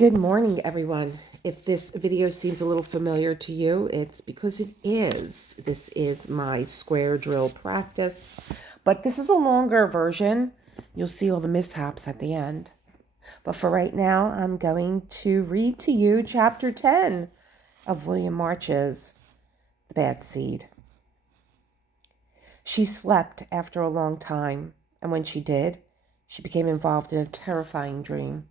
Good morning, everyone. If this video seems a little familiar to you, it's because it is. This is my square drill practice, but this is a longer version. You'll see all the mishaps at the end. But for right now, I'm going to read to you chapter 10 of William March's The Bad Seed. She slept after a long time, and when she did, she became involved in a terrifying dream.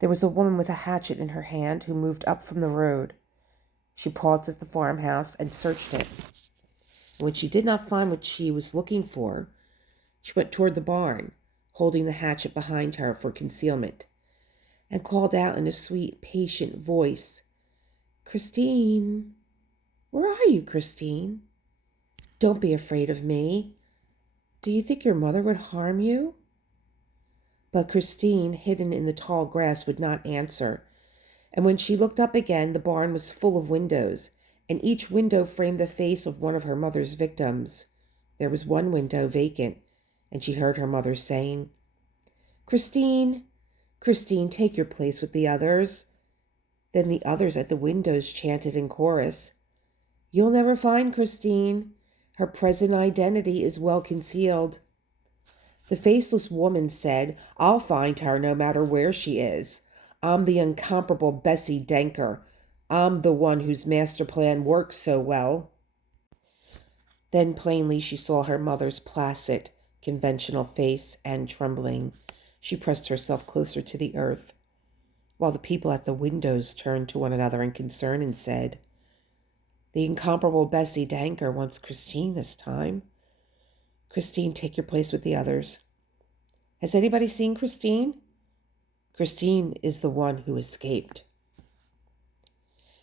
There was a woman with a hatchet in her hand who moved up from the road. She paused at the farmhouse and searched it. When she did not find what she was looking for, she went toward the barn, holding the hatchet behind her for concealment, and called out in a sweet, patient voice, "Christine, where are you, Christine? Don't be afraid of me. Do you think your mother would harm you?" But Christine, hidden in the tall grass, would not answer, and when she looked up again, the barn was full of windows, and each window framed the face of one of her mother's victims. There was one window vacant, and she heard her mother saying, "Christine, Christine, take your place with the others." Then the others at the windows chanted in chorus, "You'll never find Christine. Her present identity is well concealed." The faceless woman said, "I'll find her no matter where she is. I'm the incomparable Bessie Denker. I'm the one whose master plan works so well." Then plainly she saw her mother's placid, conventional face, and trembling, she pressed herself closer to the earth, while the people at the windows turned to one another in concern and said, "The incomparable Bessie Denker wants Christine this time. Christine, take your place with the others. Has anybody seen Christine? Christine is the one who escaped."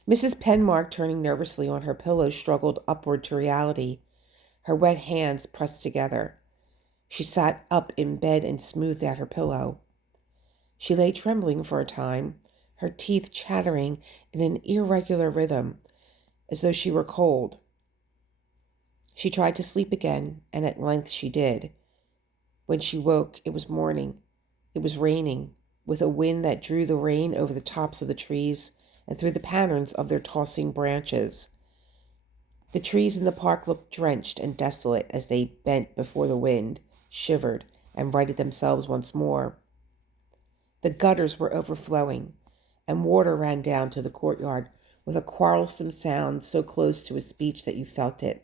Mrs. Penmark, turning nervously on her pillow, struggled upward to reality, her wet hands pressed together. She sat up in bed and smoothed out her pillow. She lay trembling for a time, her teeth chattering in an irregular rhythm, as though she were cold. She tried to sleep again, and at length she did. When she woke, it was morning. It was raining, with a wind that drew the rain over the tops of the trees and through the patterns of their tossing branches. The trees in the park looked drenched and desolate as they bent before the wind, shivered, and righted themselves once more. The gutters were overflowing, and water ran down to the courtyard with a quarrelsome sound so close to a speech that you felt it.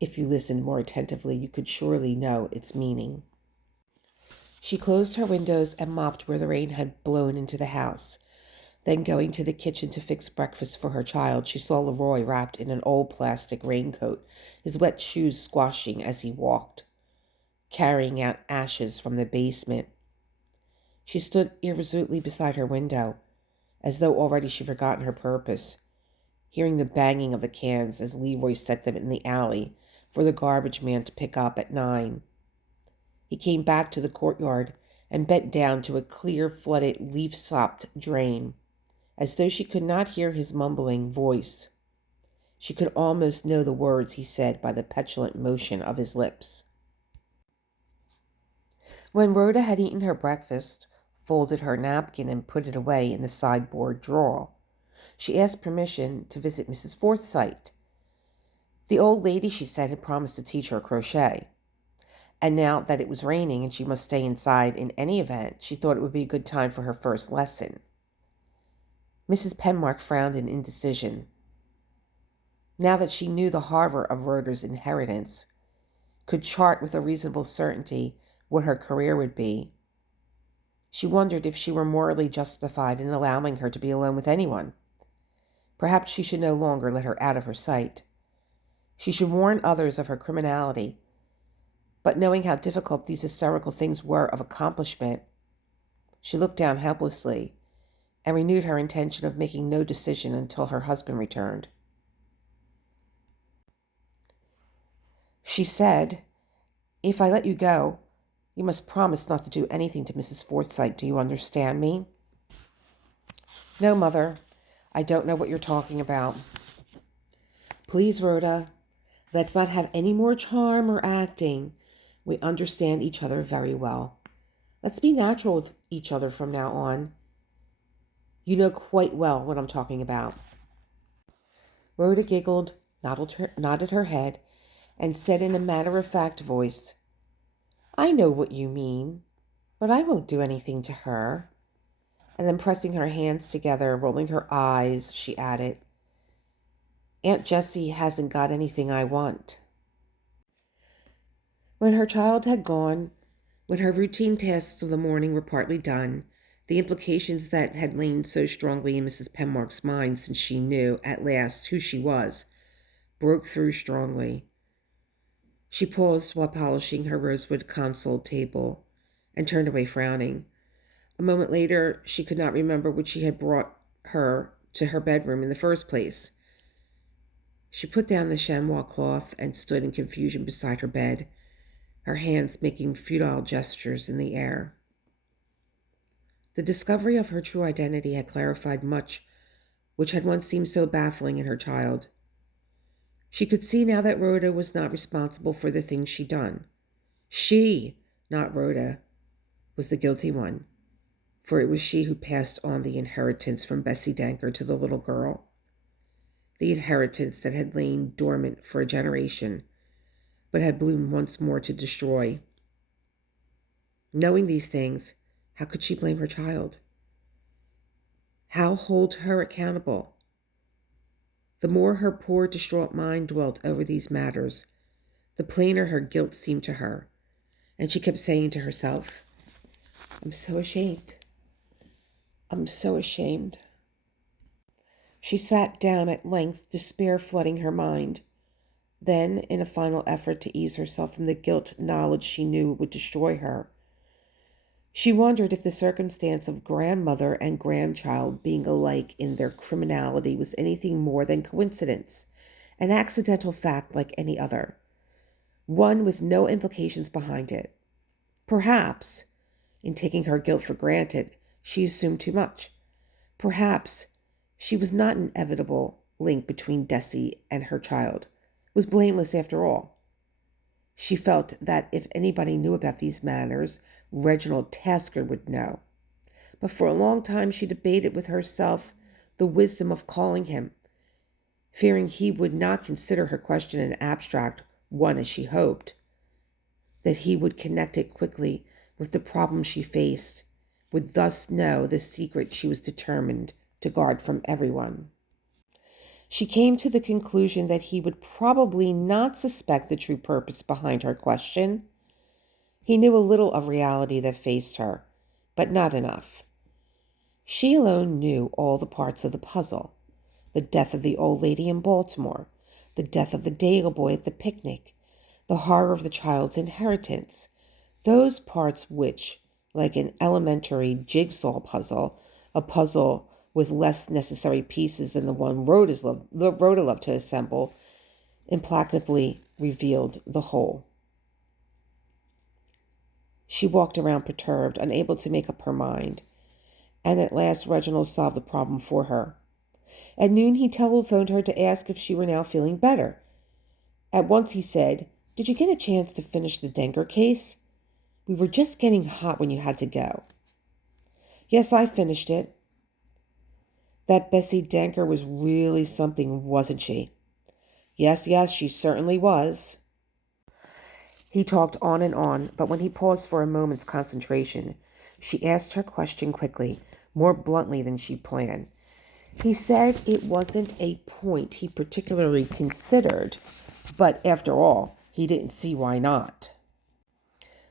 If you listened more attentively, you could surely know its meaning. She closed her windows and mopped where the rain had blown into the house. Then, going to the kitchen to fix breakfast for her child, she saw Leroy wrapped in an old plastic raincoat, his wet shoes squashing as he walked, carrying out ashes from the basement. She stood irresolutely beside her window, as though already she'd forgotten her purpose, hearing the banging of the cans as Leroy set them in the alley for the garbage man to pick up at 9. He came back to the courtyard and bent down to a clear, flooded, leaf-sopped drain, as though she could not hear his mumbling voice. She could almost know the words he said by the petulant motion of his lips. When Rhoda had eaten her breakfast, folded her napkin, and put it away in the sideboard drawer, she asked permission to visit Mrs. Forsyte. The old lady, she said, had promised to teach her crochet. And now that it was raining and she must stay inside in any event, she thought it would be a good time for her first lesson. Mrs. Penmark frowned in indecision. Now that she knew the horror of Rhoda's inheritance, could chart with a reasonable certainty what her career would be, she wondered if she were morally justified in allowing her to be alone with anyone. Perhaps she should no longer let her out of her sight. She should warn others of her criminality. But knowing how difficult these hysterical things were of accomplishment, she looked down helplessly and renewed her intention of making no decision until her husband returned. She said, "If I let you go, you must promise not to do anything to Mrs. Forsyte. Do you understand me?" "No, Mother. I don't know what you're talking about." "Please, Rhoda, let's not have any more charm or acting. We understand each other very well. Let's be natural with each other from now on. You know quite well what I'm talking about. Rhoda giggled, nodded her head, and said in a matter-of-fact voice, I know what you mean, but I won't do anything to her. And then pressing her hands together, rolling her eyes, she added, Aunt Jessie hasn't got anything I want. When her child had gone, when her routine tasks of the morning were partly done, the implications that had lain so strongly in Mrs. Penmark's mind since she knew, at last, who she was, broke through strongly. She paused while polishing her rosewood console table and turned away frowning. A moment later, she could not remember what she had brought her to her bedroom in the first place. She put down the chamois cloth and stood in confusion beside her bed, her hands making futile gestures in the air. The discovery of her true identity had clarified much which had once seemed so baffling in her child. She could see now that Rhoda was not responsible for the things she'd done. She, not Rhoda, was the guilty one, for it was she who passed on the inheritance from Bessie Danker to the little girl, the inheritance that had lain dormant for a generation, but had bloomed once more to destroy. Knowing these things, how could she blame her child? How hold her accountable? The more her poor, distraught mind dwelt over these matters, the plainer her guilt seemed to her, and she kept saying to herself, I'm so ashamed. I'm so ashamed. She sat down at length, despair flooding her mind. Then, in a final effort to ease herself from the guilt knowledge she knew would destroy her, she wondered if the circumstance of grandmother and grandchild being alike in their criminality was anything more than coincidence, an accidental fact like any other, one with no implications behind it. Perhaps, in taking her guilt for granted, she assumed too much. Perhaps she was not an inevitable link between Desi and her child, was blameless after all. She felt that if anybody knew about these matters, Reginald Tasker would know. But for a long time she debated with herself the wisdom of calling him, fearing he would not consider her question an abstract one as she hoped, that he would connect it quickly with the problem she faced, would thus know the secret she was determined to guard from everyone. She came to the conclusion that he would probably not suspect the true purpose behind her question. He knew a little of reality that faced her, but not enough. She alone knew all the parts of the puzzle. The death of the old lady in Baltimore, the death of the Dale boy at the picnic, the horror of the child's inheritance, those parts which, like an elementary jigsaw puzzle, a puzzle with less necessary pieces than the one Rhoda loved to assemble, implacably revealed the whole. She walked around perturbed, unable to make up her mind, and at last Reginald solved the problem for her. At noon he telephoned her to ask if she were now feeling better. At once he said, Did you get a chance to finish the Denker case? We were just getting hot when you had to go. Yes, I finished it. That Bessie Danker was really something, wasn't she? Yes, she certainly was. He talked on and on, but when he paused for a moment's concentration, she asked her question quickly, more bluntly than she planned. He said it wasn't a point he particularly considered, but after all, he didn't see why not.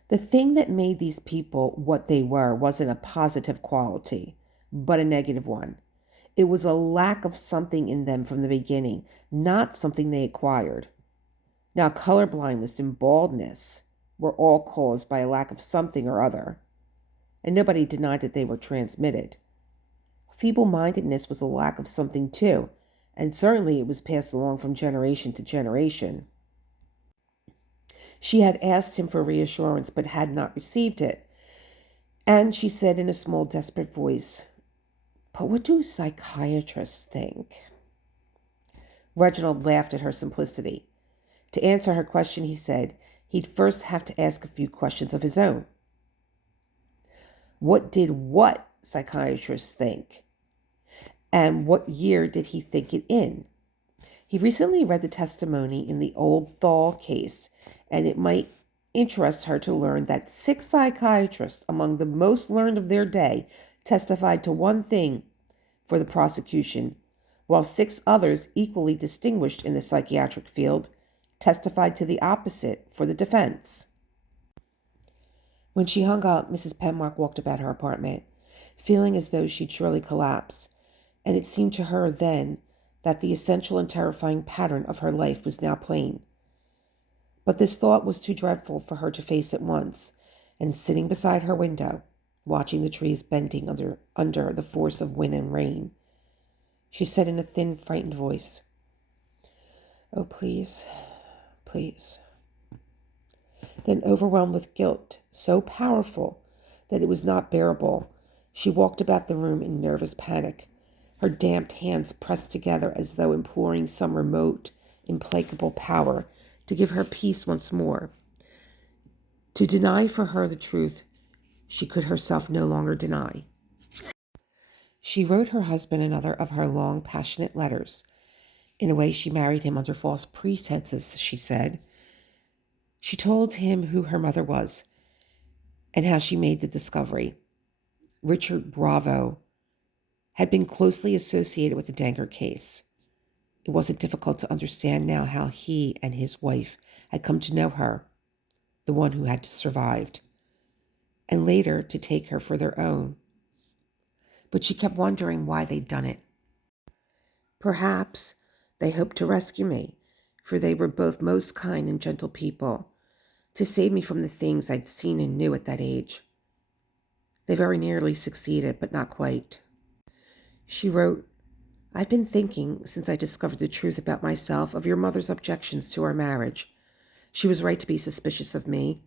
The thing that made these people what they were wasn't a positive quality, but a negative one. It was a lack of something in them from the beginning, not something they acquired. Now, colorblindness and baldness were all caused by a lack of something or other, and nobody denied that they were transmitted. Feeble-mindedness was a lack of something too, and certainly it was passed along from generation to generation. She had asked him for reassurance, but had not received it, and she said in a small, desperate voice, But what do psychiatrists think? Reginald laughed at her simplicity. To answer her question, he said, he'd first have to ask a few questions of his own. What did psychiatrists think? And what year did he think it in? He recently read the testimony in the old Thal case, and it might interest her to learn that 6 psychiatrists among the most learned of their day testified to one thing for the prosecution, while 6 others equally distinguished in the psychiatric field testified to the opposite for the defense. When she hung up, Mrs. Penmark walked about her apartment, feeling as though she'd surely collapse, and it seemed to her then that the essential and terrifying pattern of her life was now plain. But this thought was too dreadful for her to face at once, and sitting beside her window, watching the trees bending under the force of wind and rain, she said in a thin, frightened voice, "Oh, please, please." Then, overwhelmed with guilt so powerful that it was not bearable, she walked about the room in nervous panic, her damped hands pressed together as though imploring some remote, implacable power to give her peace once more, to deny for her the truth she could herself no longer deny. She wrote her husband another of her long, passionate letters. In a way, she married him under false pretenses, she said. She told him who her mother was and how she made the discovery. Richard Bravo had been closely associated with the Danker case. It wasn't difficult to understand now how he and his wife had come to know her, the one who had survived, and later to take her for their own. But she kept wondering why they'd done it. Perhaps they hoped to rescue me, for they were both most kind and gentle people, to save me from the things I'd seen and knew at that age. They very nearly succeeded, but not quite. She wrote, "I've been thinking, since I discovered the truth about myself, of your mother's objections to our marriage. She was right to be suspicious of me.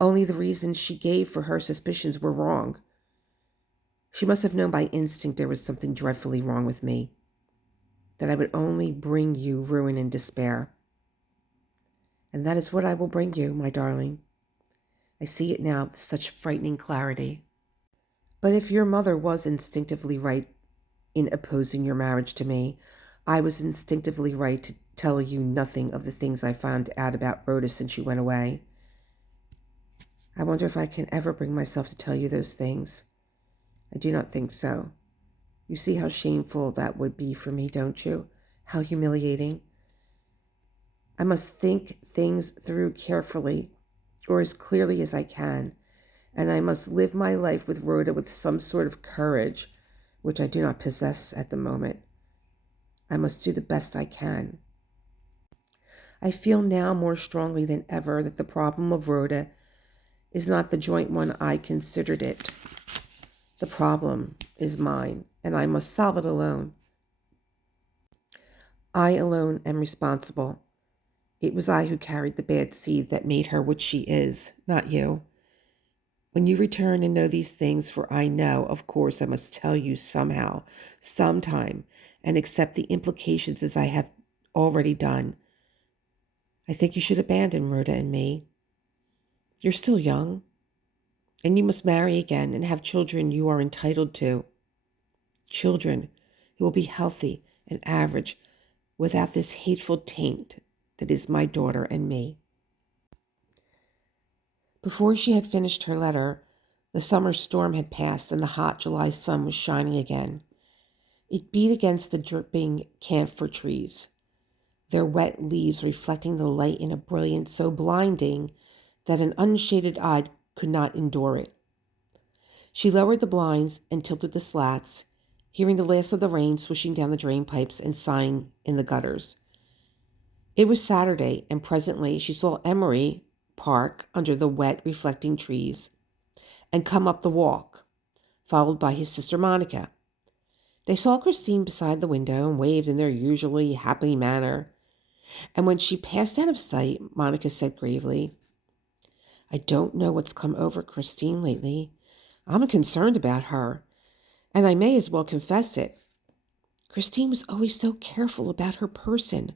Only the reasons she gave for her suspicions were wrong. She must have known by instinct there was something dreadfully wrong with me, that I would only bring you ruin and despair. And that is what I will bring you, my darling. I see it now with such frightening clarity. But if your mother was instinctively right in opposing your marriage to me, I was instinctively right to tell you nothing of the things I found out about Rhoda since you went away. I wonder if I can ever bring myself to tell you those things. I do not think so. You see how shameful that would be for me, don't you? How humiliating. I must think things through carefully, or as clearly as I can, and I must live my life with Rhoda with some sort of courage, which I do not possess at the moment. I must do the best I can. I feel now more strongly than ever that the problem of Rhoda is not the joint one I considered it. The problem is mine, and I must solve it alone. I alone am responsible. It was I who carried the bad seed that made her what she is, not you. When you return and know these things, for I know, of course, I must tell you somehow, sometime, and accept the implications as I have already done, I think you should abandon Rhoda and me. You're still young, and you must marry again and have children you are entitled to. Children who will be healthy and average without this hateful taint that is my daughter and me." Before she had finished her letter, the summer storm had passed and the hot July sun was shining again. It beat against the dripping camphor trees, their wet leaves reflecting the light in a brilliance so blinding that an unshaded eye could not endure it. She lowered the blinds and tilted the slats, hearing the last of the rain swishing down the drain pipes and sighing in the gutters. It was Saturday, and presently she saw Emery park under the wet, reflecting trees and come up the walk, followed by his sister Monica. They saw Christine beside the window and waved in their usually happy manner. And when she passed out of sight, Monica said gravely, "I don't know what's come over Christine lately. I'm concerned about her, and I may as well confess it. Christine was always so careful about her person,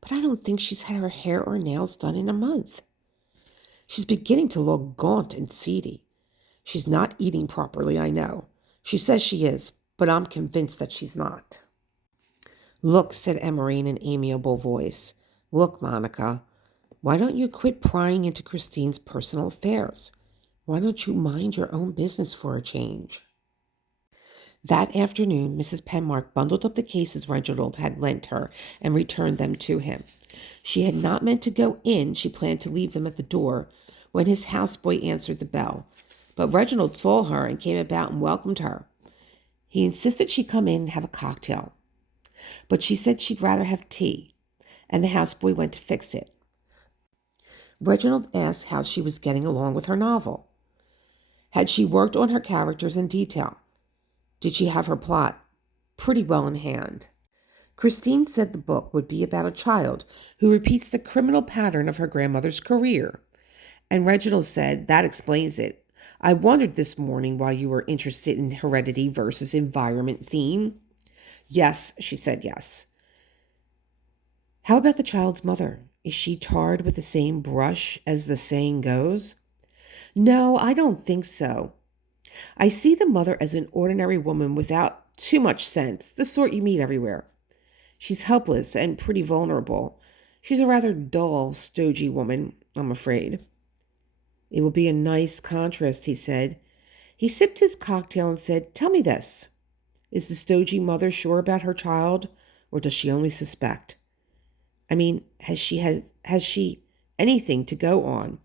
but I don't think she's had her hair or nails done in a month. She's beginning to look gaunt and seedy. She's not eating properly, I know. She says she is, but I'm convinced that she's not. Look, said Emery in an amiable voice. Look, Monica, why don't you quit prying into Christine's personal affairs? Why don't you mind your own business for a change? That afternoon, Mrs. Penmark bundled up the cases Reginald had lent her and returned them to him. She had not meant to go in. She planned to leave them at the door when his houseboy answered the bell. But Reginald saw her and came about and welcomed her. He insisted she come in and have a cocktail, but she said she'd rather have tea, and the houseboy went to fix it. Reginald asked how she was getting along with her novel. Had she worked on her characters in detail? Did she have her plot pretty well in hand? Christine said the book would be about a child who repeats the criminal pattern of her grandmother's career. And Reginald said, that explains it. I wondered this morning why you were interested in heredity versus environment theme. Yes, she said yes. How about the child's mother? Is she tarred with the same brush, as the saying goes? No, I don't think so. I see the mother as an ordinary woman without too much sense, the sort you meet everywhere. She's helpless and pretty vulnerable. She's a rather dull, stodgy woman, I'm afraid. It will be a nice contrast, he said. He sipped his cocktail and said, Tell me this. Is the stodgy mother sure about her child, or does she only suspect? I mean, has she anything to go on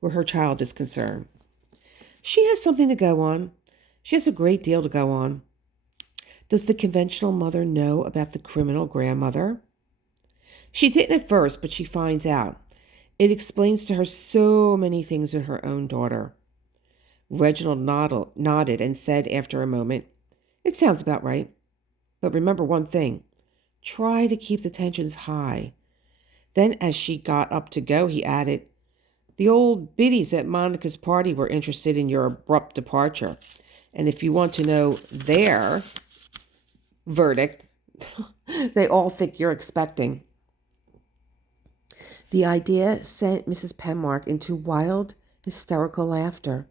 where her child is concerned? She has something to go on. She has a great deal to go on. Does the conventional mother know about the criminal grandmother? She didn't at first, but she finds out. It explains to her so many things in her own daughter. Reginald nodded and said after a moment, It sounds about right. But remember one thing. Try to keep the tensions high. Then as she got up to go, he added, The old biddies at Monica's party were interested in your abrupt departure. And if you want to know their verdict, they all think you're expecting. The idea sent Mrs. Penmark into wild, hysterical laughter.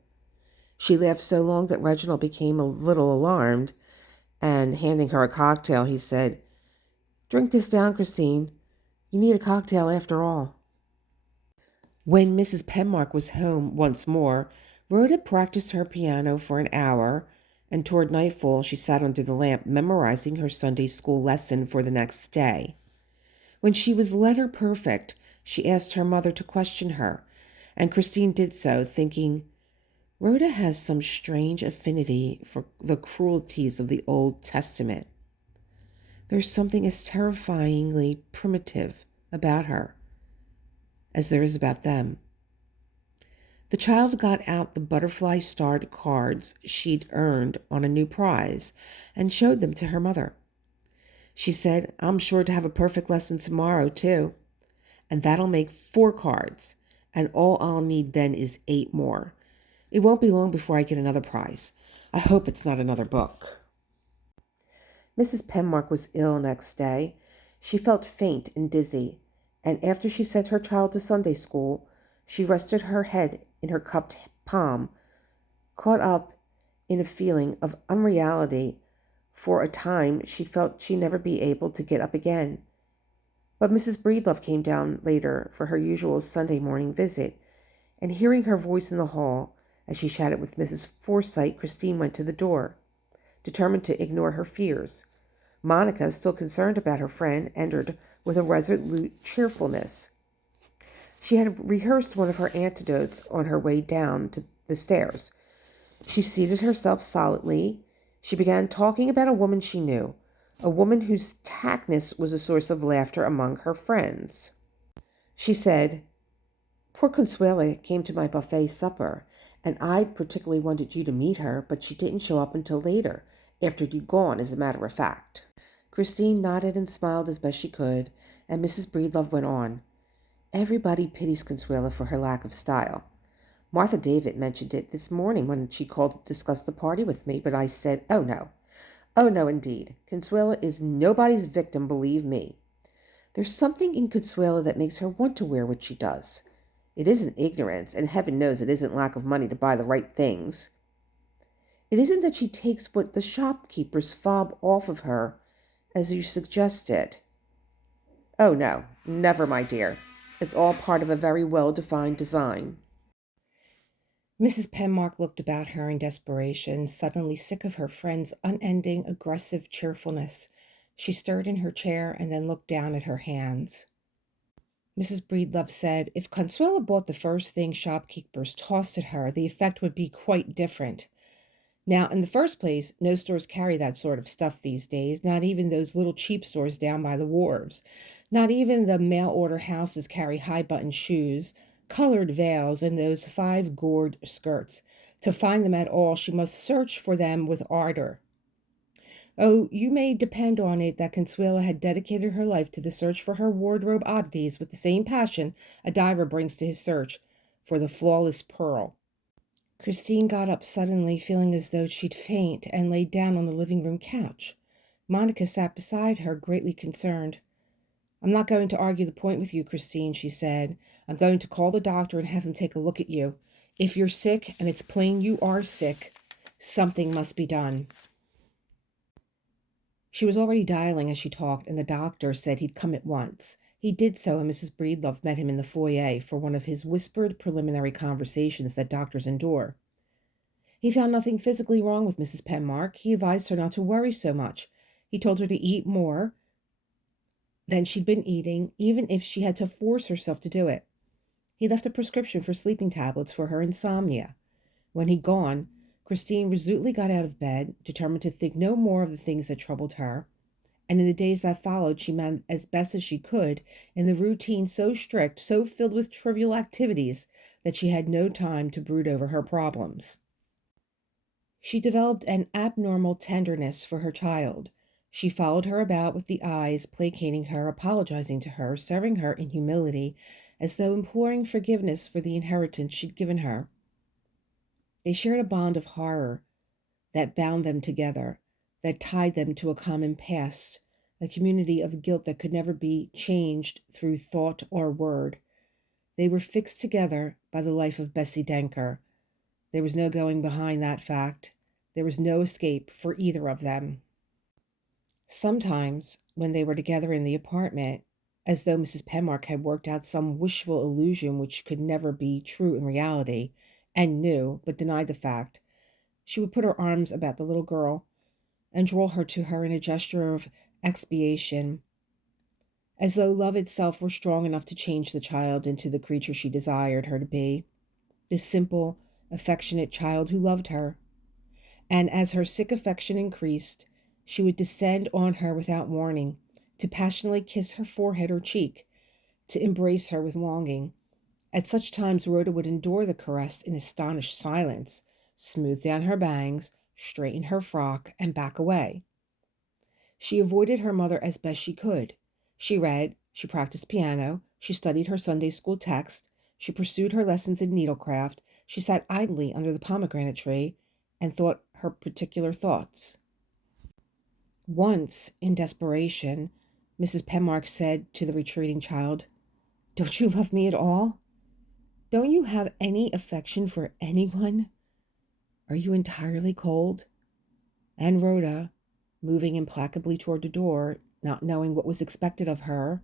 She laughed so long that Reginald became a little alarmed, and handing her a cocktail, he said, Drink this down, Christine. You need a cocktail after all. When Mrs. Penmark was home once more, Rhoda practiced her piano for an hour, and toward nightfall she sat under the lamp memorizing her Sunday school lesson for the next day. When she was letter perfect, she asked her mother to question her, and Christine did so, thinking, Rhoda has some strange affinity for the cruelties of the Old Testament. There's something as terrifyingly primitive about her as there is about them. The child got out the butterfly-starred cards she'd earned on a new prize and showed them to her mother. She said, I'm sure to have a perfect lesson tomorrow, too. And that'll make 4 cards, and all I'll need then is 8 more. It won't be long before I get another prize. I hope it's not another book. Mrs. Penmark was ill next day. She felt faint and dizzy, and after she sent her child to Sunday school, she rested her head in her cupped palm, caught up in a feeling of unreality. For a time, she felt she'd never be able to get up again. But Mrs. Breedlove came down later for her usual Sunday morning visit, and hearing her voice in the hall as she chatted with Mrs. Forsyte, Christine went to the door, determined to ignore her fears. Monica, still concerned about her friend, entered with a resolute cheerfulness. She had rehearsed one of her anecdotes on her way down to the stairs. She seated herself solidly. She began talking about a woman she knew, a woman whose tackness was a source of laughter among her friends. She said, Poor Consuela came to my buffet supper, and I'd particularly wanted you to meet her, but she didn't show up until later, after you'd gone, as a matter of fact. Christine nodded and smiled as best she could, and Mrs. Breedlove went on. Everybody pities Consuela for her lack of style. Martha David mentioned it this morning when she called to discuss the party with me, but I said, oh no, indeed. Consuela is nobody's victim, believe me. There's something in Consuela that makes her want to wear what she does. It isn't ignorance, and heaven knows it isn't lack of money to buy the right things. It isn't that she takes what the shopkeepers fob off of her, as you suggested. Oh, no, never, my dear. It's all part of a very well-defined design. Mrs. Penmark looked about her in desperation, suddenly sick of her friend's unending, aggressive cheerfulness. She stirred in her chair and then looked down at her hands. Mrs. Breedlove said, if Consuela bought the first thing shopkeepers tossed at her, the effect would be quite different. Now, in the first place, no stores carry that sort of stuff these days, not even those little cheap stores down by the wharves. Not even the mail-order houses carry high-button shoes, colored veils, and those 5 gourd skirts. To find them at all, she must search for them with ardor. Oh, you may depend on it that Consuela had dedicated her life to the search for her wardrobe oddities with the same passion a diver brings to his search for the flawless pearl. Christine got up suddenly, feeling as though she'd faint, and laid down on the living room couch. Monica sat beside her, greatly concerned. I'm not going to argue the point with you, Christine, she said. I'm going to call the doctor and have him take a look at you. If you're sick, and it's plain you are sick, something must be done. She was already dialing as she talked, and the doctor said he'd come at once. He did so, and Mrs. Breedlove met him in the foyer for one of his whispered preliminary conversations that doctors endure. He found nothing physically wrong with Mrs. Penmark. He advised her not to worry so much. He told her to eat more than she'd been eating, even if she had to force herself to do it. He left a prescription for sleeping tablets for her insomnia. When he'd gone, Christine resolutely got out of bed, determined to think no more of the things that troubled her, and in the days that followed she managed as best as she could in the routine so strict, so filled with trivial activities, that she had no time to brood over her problems. She developed an abnormal tenderness for her child. She followed her about with the eyes, placating her, apologizing to her, serving her in humility, as though imploring forgiveness for the inheritance she'd given her. They shared a bond of horror that bound them together, that tied them to a common past, a community of guilt that could never be changed through thought or word. They were fixed together by the life of Bessie Denker. There was no going behind that fact. There was no escape for either of them. Sometimes, when they were together in the apartment, as though Mrs. Penmark had worked out some wishful illusion which could never be true in reality, and knew, but denied the fact, she would put her arms about the little girl and draw her to her in a gesture of expiation, as though love itself were strong enough to change the child into the creature she desired her to be, this simple, affectionate child who loved her. And as her sick affection increased, she would descend on her without warning, to passionately kiss her forehead or cheek, to embrace her with longing. At such times Rhoda would endure the caress in astonished silence, smooth down her bangs, straighten her frock, and back away. She avoided her mother as best she could. She read, she practiced piano, she studied her Sunday school text, she pursued her lessons in needlecraft, she sat idly under the pomegranate tree and thought her particular thoughts. Once, in desperation, Mrs. Penmark said to the retreating child, "Don't you love me at all? Don't you have any affection for anyone? Are you entirely cold?" And Rhoda, moving implacably toward the door, not knowing what was expected of her,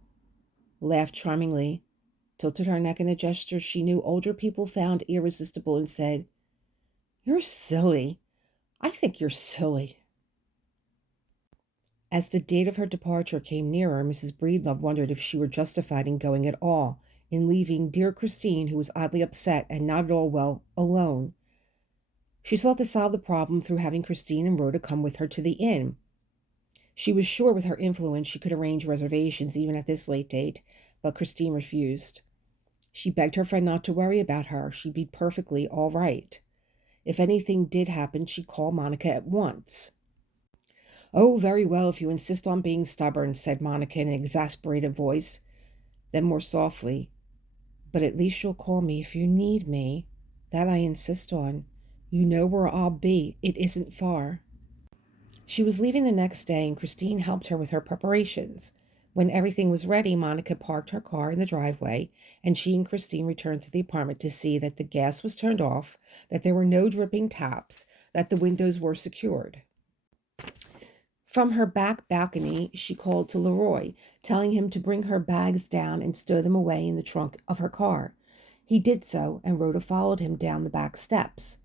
laughed charmingly, tilted her neck in a gesture she knew older people found irresistible, and said, "You're silly. I think you're silly." As the date of her departure came nearer, Mrs. Breedlove wondered if she were justified in going at all, in leaving dear Christine, who was oddly upset and not at all well, alone. She sought to solve the problem through having Christine and Rhoda come with her to the inn. She was sure with her influence she could arrange reservations even at this late date, but Christine refused. She begged her friend not to worry about her. She'd be perfectly all right. If anything did happen, she'd call Monica at once. "Oh, very well, if you insist on being stubborn," said Monica in an exasperated voice. Then more softly, "But at least you'll call me if you need me. That I insist on. You know where I'll be. It isn't far." She was leaving the next day, and Christine helped her with her preparations. When everything was ready, Monica parked her car in the driveway, and she and Christine returned to the apartment to see that the gas was turned off, that there were no dripping taps, that the windows were secured. From her back balcony, she called to Leroy, telling him to bring her bags down and stow them away in the trunk of her car. He did so, and Rhoda followed him down the back steps.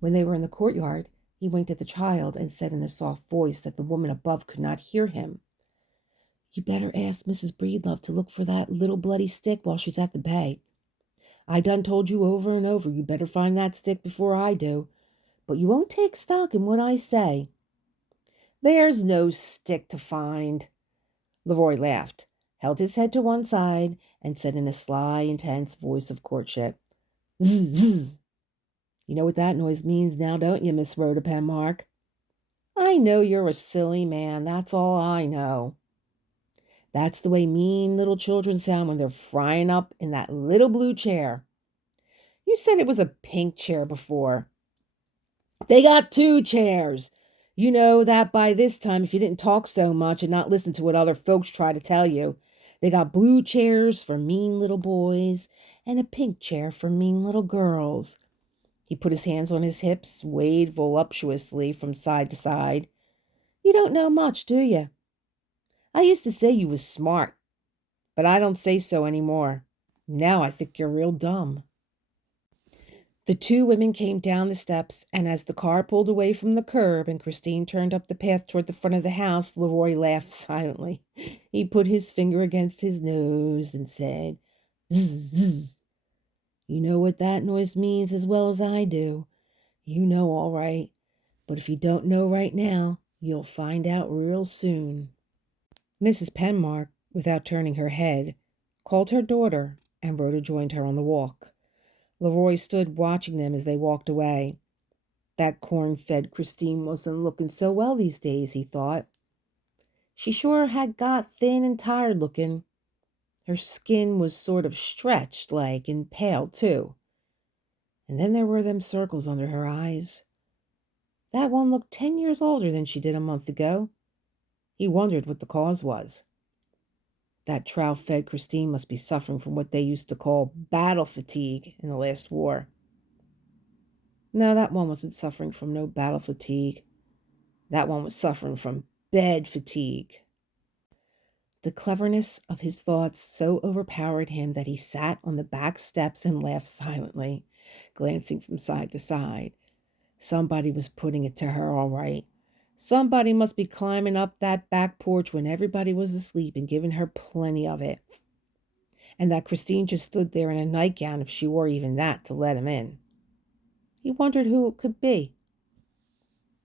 When they were in the courtyard, he winked at the child and said in a soft voice that the woman above could not hear him, "You better ask Mrs. Breedlove to look for that little bloody stick while she's at the bay. I done told you over and over you better find that stick before I do, but you won't take stock in what I say." "There's no stick to find." Leroy laughed, held his head to one side, and said in a sly, intense voice of courtship, "Zzz, zzz. You know what that noise means now, don't you, Miss Rhoda Penmark?" "I know you're a silly man, that's all I know." "That's the way mean little children sound when they're frying up in that little blue chair." "You said it was a pink chair before." "They got two chairs. You know that by this time if you didn't talk so much and not listen to what other folks try to tell you. They got blue chairs for mean little boys and a pink chair for mean little girls." He put his hands on his hips, swayed voluptuously from side to side. "You don't know much, do you? I used to say you was smart, but I don't say so anymore. Now I think you're real dumb." The two women came down the steps, and as the car pulled away from the curb and Christine turned up the path toward the front of the house, Leroy laughed silently. He put his finger against his nose and said, "Zzz, zzz. You know what that noise means as well as I do. You know all right. But if you don't know right now, you'll find out real soon." Mrs. Penmark, without turning her head, called her daughter, and Rhoda joined her on the walk. Leroy stood watching them as they walked away. That corn-fed Christine wasn't looking so well these days, he thought. She sure had got thin and tired looking. Her skin was sort of stretched like and pale, too. And then there were them circles under her eyes. That one looked 10 years older than she did a month ago. He wondered what the cause was. That trout-fed Christine must be suffering from what they used to call battle fatigue in the last war. No, that one wasn't suffering from no battle fatigue. That one was suffering from bed fatigue. The cleverness of his thoughts so overpowered him that he sat on the back steps and laughed silently, glancing from side to side. Somebody was putting it to her, all right. Somebody must be climbing up that back porch when everybody was asleep and giving her plenty of it. And that Christine just stood there in a nightgown, if she wore even that, to let him in. He wondered who it could be.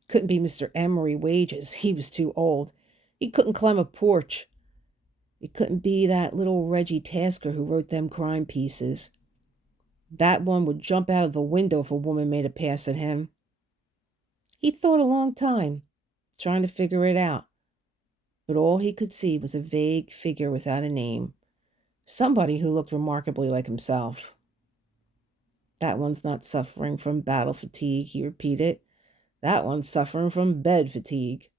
Couldn't be Mr. Emery Wages. He was too old. He couldn't climb a porch. It couldn't be that little Reggie Tasker who wrote them crime pieces. That one would jump out of the window if a woman made a pass at him. He thought a long time, trying to figure it out. But all he could see was a vague figure without a name. Somebody who looked remarkably like himself. That one's not suffering from battle fatigue, he repeated. That one's suffering from bed fatigue.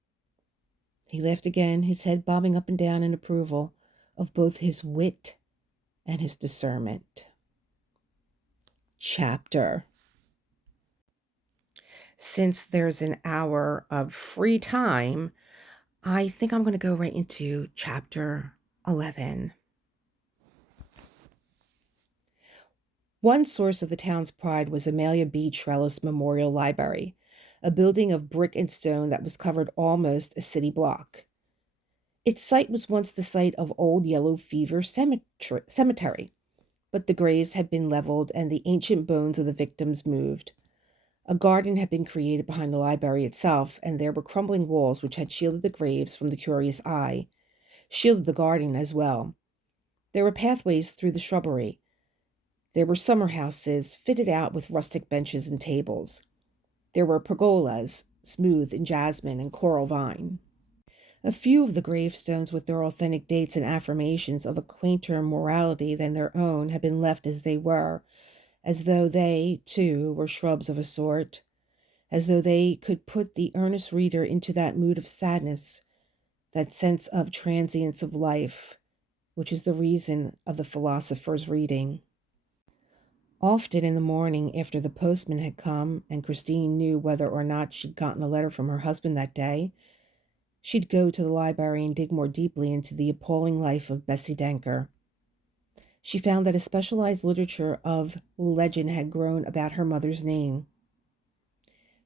He laughed again, his head bobbing up and down in approval of both his wit and his discernment. Chapter. Since there's an hour of free time, I think I'm going to go right into chapter 11. One source of the town's pride was Amelia B. Trellis Memorial Library, a building of brick and stone that was covered almost a city block. Its site was once the site of Old Yellow Fever Cemetery, but the graves had been leveled and the ancient bones of the victims moved. A garden had been created behind the library itself, and there were crumbling walls which had shielded the graves from the curious eye, shielded the garden as well. There were pathways through the shrubbery. There were summer houses fitted out with rustic benches and tables. There were pergolas, smooth in jasmine and coral vine. A few of the gravestones with their authentic dates and affirmations of a quainter morality than their own had been left as they were, as though they, too, were shrubs of a sort, as though they could put the earnest reader into that mood of sadness that sense of transience of life, which is the reason of the philosopher's reading. Often in the morning, after the postman had come and Christine knew whether or not she'd gotten a letter from her husband that day, she'd go to the library and dig more deeply into the appalling life of Bessie Denker. She found that a specialized literature of legend had grown about her mother's name.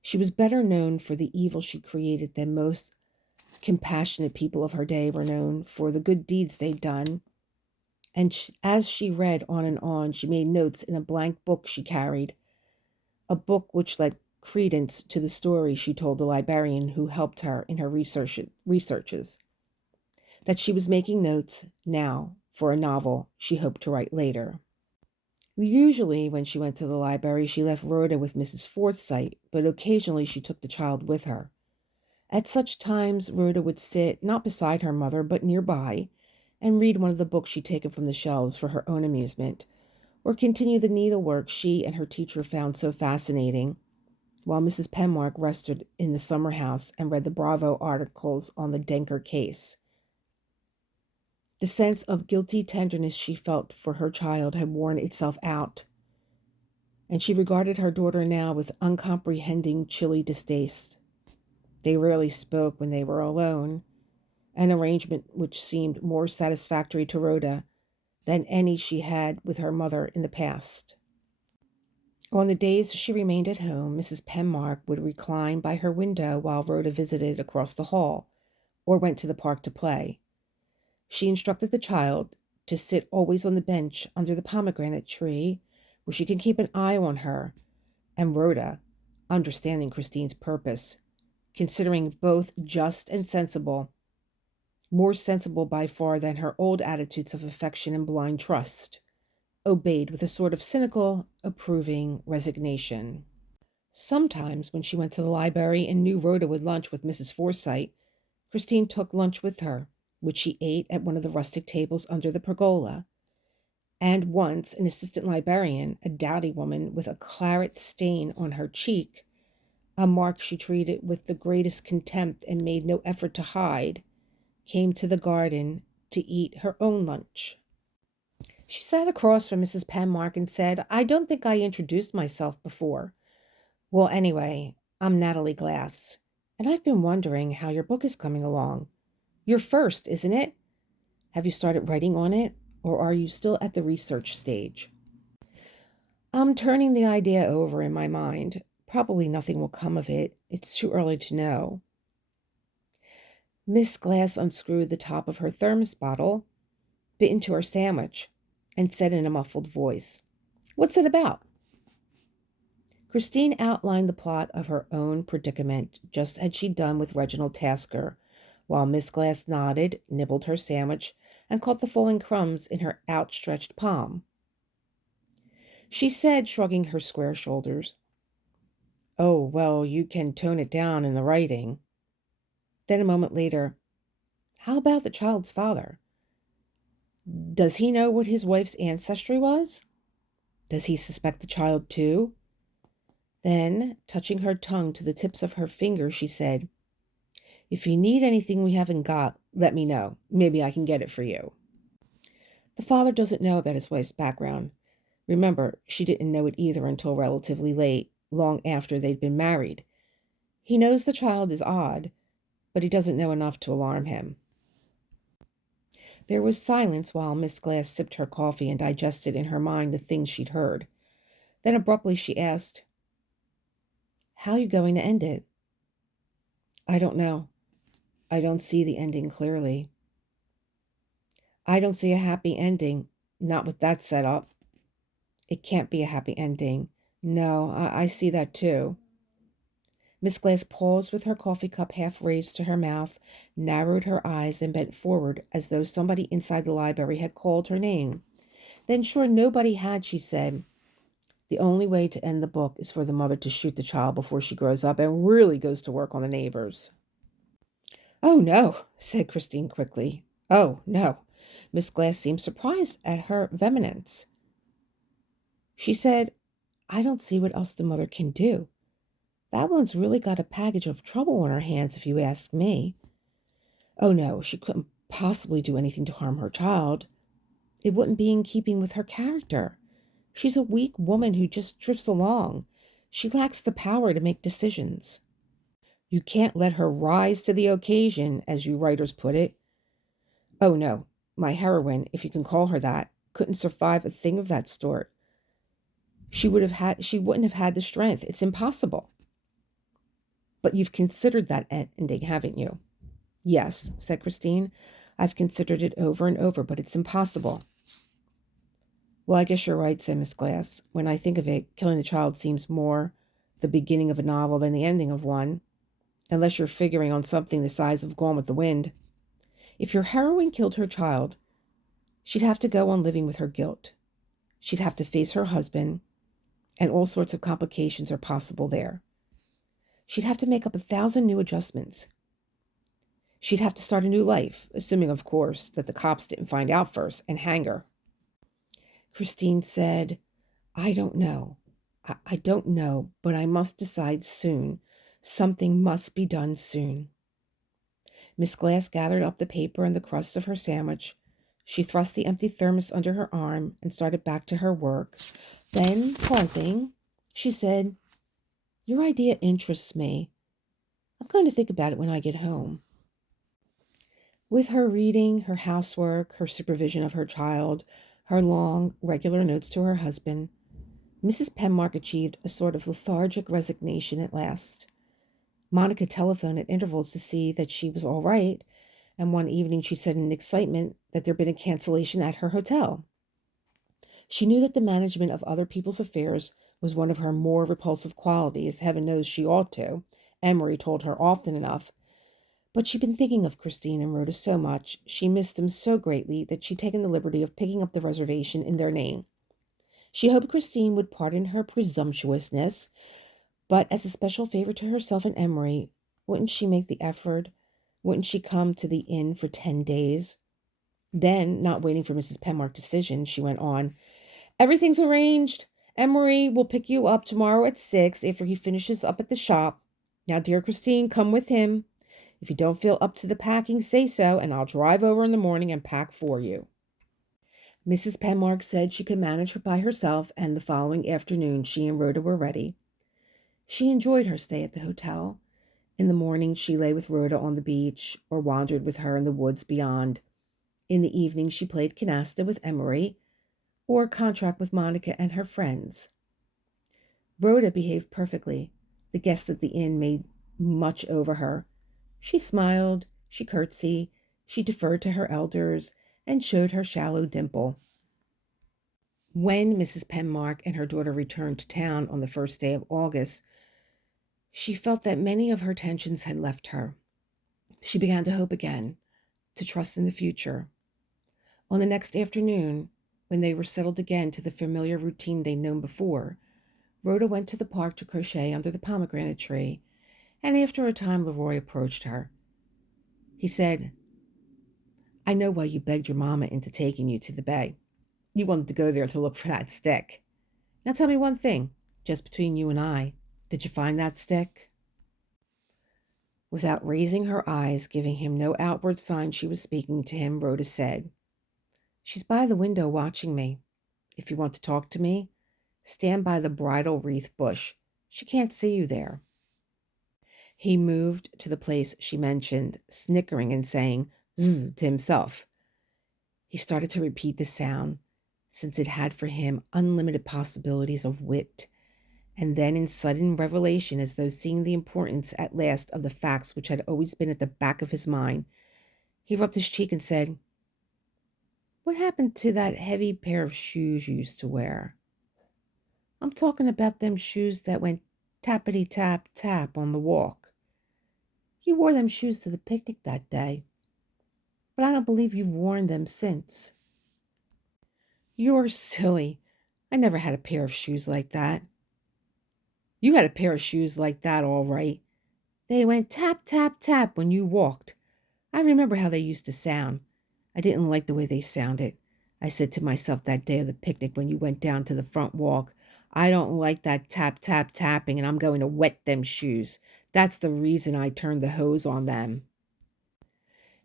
She was better known for the evil she created than most compassionate people of her day were known for the good deeds they'd done. And as she read on, she made notes in a blank book she carried, a book which led credence to the story she told the librarian who helped her in her researches, that she was making notes now for a novel she hoped to write later. Usually, when she went to the library, she left Rhoda with Mrs. Forsythe, but occasionally she took the child with her. At such times, Rhoda would sit, not beside her mother, but nearby, and read one of the books she'd taken from the shelves for her own amusement, or continue the needlework she and her teacher found so fascinating, while Mrs. Penmark rested in the summer house and read the Bravo articles on the Denker case. The sense of guilty tenderness she felt for her child had worn itself out, and she regarded her daughter now with uncomprehending, chilly distaste. They rarely spoke when they were alone, an arrangement which seemed more satisfactory to Rhoda than any she had with her mother in the past. On the days she remained at home, Mrs. Penmark would recline by her window while Rhoda visited across the hall or went to the park to play. She instructed the child to sit always on the bench under the pomegranate tree where she could keep an eye on her, and Rhoda, understanding Christine's purpose, considering both just and sensible, more sensible by far than her old attitudes of affection and blind trust, obeyed with a sort of cynical, approving resignation. Sometimes, when she went to the library and knew Rhoda would lunch with Mrs. Forsythe, Christine took lunch with her, which she ate at one of the rustic tables under the pergola. And once, an assistant librarian, a dowdy woman with a claret stain on her cheek, a mark she treated with the greatest contempt and made no effort to hide, came to the garden to eat her own lunch. She sat across from Mrs. Penmark and said, "I don't think I introduced myself before. Well, anyway, I'm Natalie Glass, and I've been wondering how your book is coming along. Your first, isn't it? Have you started writing on it, or are you still at the research stage?" "I'm turning the idea over in my mind. Probably nothing will come of it. It's too early to know." Miss Glass unscrewed the top of her thermos bottle, bit into her sandwich, and said in a muffled voice, "What's it about?" Christine outlined the plot of her own predicament, just as she'd done with Reginald Tasker, while Miss Glass nodded, nibbled her sandwich, and caught the falling crumbs in her outstretched palm. She said, shrugging her square shoulders, "Oh, well, you can tone it down in the writing." Then a moment later, "How about the child's father? Does he know what his wife's ancestry was? Does he suspect the child too?" Then, touching her tongue to the tips of her fingers, she said, "If you need anything we haven't got, let me know. Maybe I can get it for you." The father doesn't know about his wife's background. Remember, she didn't know it either until relatively late, long after they'd been married. He knows the child is odd, but he doesn't know enough to alarm him. There was silence while Miss Glass sipped her coffee and digested in her mind the things she'd heard. Then abruptly she asked, "How are you going to end it?" "I don't know. I don't see the ending clearly." "I don't see a happy ending, not with that setup. It can't be a happy ending. No, I see that too." Miss Glass paused with her coffee cup half raised to her mouth, narrowed her eyes, and bent forward as though somebody inside the library had called her name. Then, sure nobody had, she said, "The only way to end the book is for the mother to shoot the child before she grows up and really goes to work on the neighbors." "Oh, no," said Christine quickly. "Oh, no." Miss Glass seemed surprised at her vehemence. She said, "I don't see what else the mother can do. That one's really got a package of trouble on her hands, if you ask me." Oh no, she couldn't possibly do anything to harm her child. It wouldn't be in keeping with her character. She's a weak woman who just drifts along. She lacks the power to make decisions. You can't let her rise to the occasion, as you writers put it. Oh no, my heroine, if you can call her that, couldn't survive a thing of that sort. She wouldn't have had the strength. It's impossible. But you've considered that ending, haven't you? Yes, said Christine. I've considered it over and over, but it's impossible. Well, I guess you're right, said Miss Glass. When I think of it, killing a child seems more the beginning of a novel than the ending of one, unless you're figuring on something the size of Gone with the Wind. If your heroine killed her child, she'd have to go on living with her guilt. She'd have to face her husband, and all sorts of complications are possible there. She'd have to make up 1,000 new adjustments. She'd have to start a new life, assuming, of course, that the cops didn't find out first and hang her. Christine said, I don't know. I don't know, but I must decide soon. Something must be done soon. Miss Glass gathered up the paper and the crusts of her sandwich. She thrust the empty thermos under her arm and started back to her work. Then, pausing, she said, Your idea interests me. I'm going to think about it when I get home. With her reading, her housework, her supervision of her child, her long, regular notes to her husband, Mrs. Penmark achieved a sort of lethargic resignation at last. Monica telephoned at intervals to see that she was all right, and one evening she said in excitement that there had been a cancellation at her hotel. She knew that the management of other people's affairs was one of her more repulsive qualities. Heaven knows she ought to. Emery told her often enough. But she'd been thinking of Christine and Rhoda so much, she missed them so greatly that she'd taken the liberty of picking up the reservation in their name. She hoped Christine would pardon her presumptuousness, but as a special favor to herself and Emery, wouldn't she make the effort? Wouldn't she come to the inn for 10 days? Then, not waiting for Mrs. Penmark's decision, she went on, Everything's arranged. Emery will pick you up tomorrow at 6 after he finishes up at the shop. Now, dear Christine, come with him. If you don't feel up to the packing, say so, and I'll drive over in the morning and pack for you. Mrs. Penmark said she could manage her by herself, and the following afternoon she and Rhoda were ready. She enjoyed her stay at the hotel. In the morning she lay with Rhoda on the beach or wandered with her in the woods beyond. In the evening she played canasta with Emery or contract with Monica and her friends. Rhoda behaved perfectly. The guests at the inn made much over her. She smiled, she curtsied, she deferred to her elders, and showed her shallow dimple. When Mrs. Penmark and her daughter returned to town on the first day of August, she felt that many of her tensions had left her. She began to hope again, to trust in the future. On the next afternoon, when they were settled again to the familiar routine they'd known before, Rhoda went to the park to crochet under the pomegranate tree, and after a time Leroy approached her. He said, I know why you begged your mama into taking you to the bay. You wanted to go there to look for that stick. Now tell me one thing, just between you and I. Did you find that stick? Without raising her eyes, giving him no outward sign she was speaking to him, Rhoda said, She's by the window watching me. If you want to talk to me, stand by the bridal wreath bush. She can't see you there. He moved to the place she mentioned, snickering and saying zzz to himself. He started to repeat the sound, since it had for him unlimited possibilities of wit, and then in sudden revelation, as though seeing the importance at last of the facts which had always been at the back of his mind, he rubbed his cheek and said, What happened to that heavy pair of shoes you used to wear? I'm talking about them shoes that went tappity-tap-tap on the walk. You wore them shoes to the picnic that day, but I don't believe you've worn them since. You're silly. I never had a pair of shoes like that. You had a pair of shoes like that, all right. They went tap, tap, tap when you walked. I remember how they used to sound. I didn't like the way they sounded. I said to myself that day of the picnic when you went down to the front walk, I don't like that tap, tap, tapping, and I'm going to wet them shoes. That's the reason I turned the hose on them.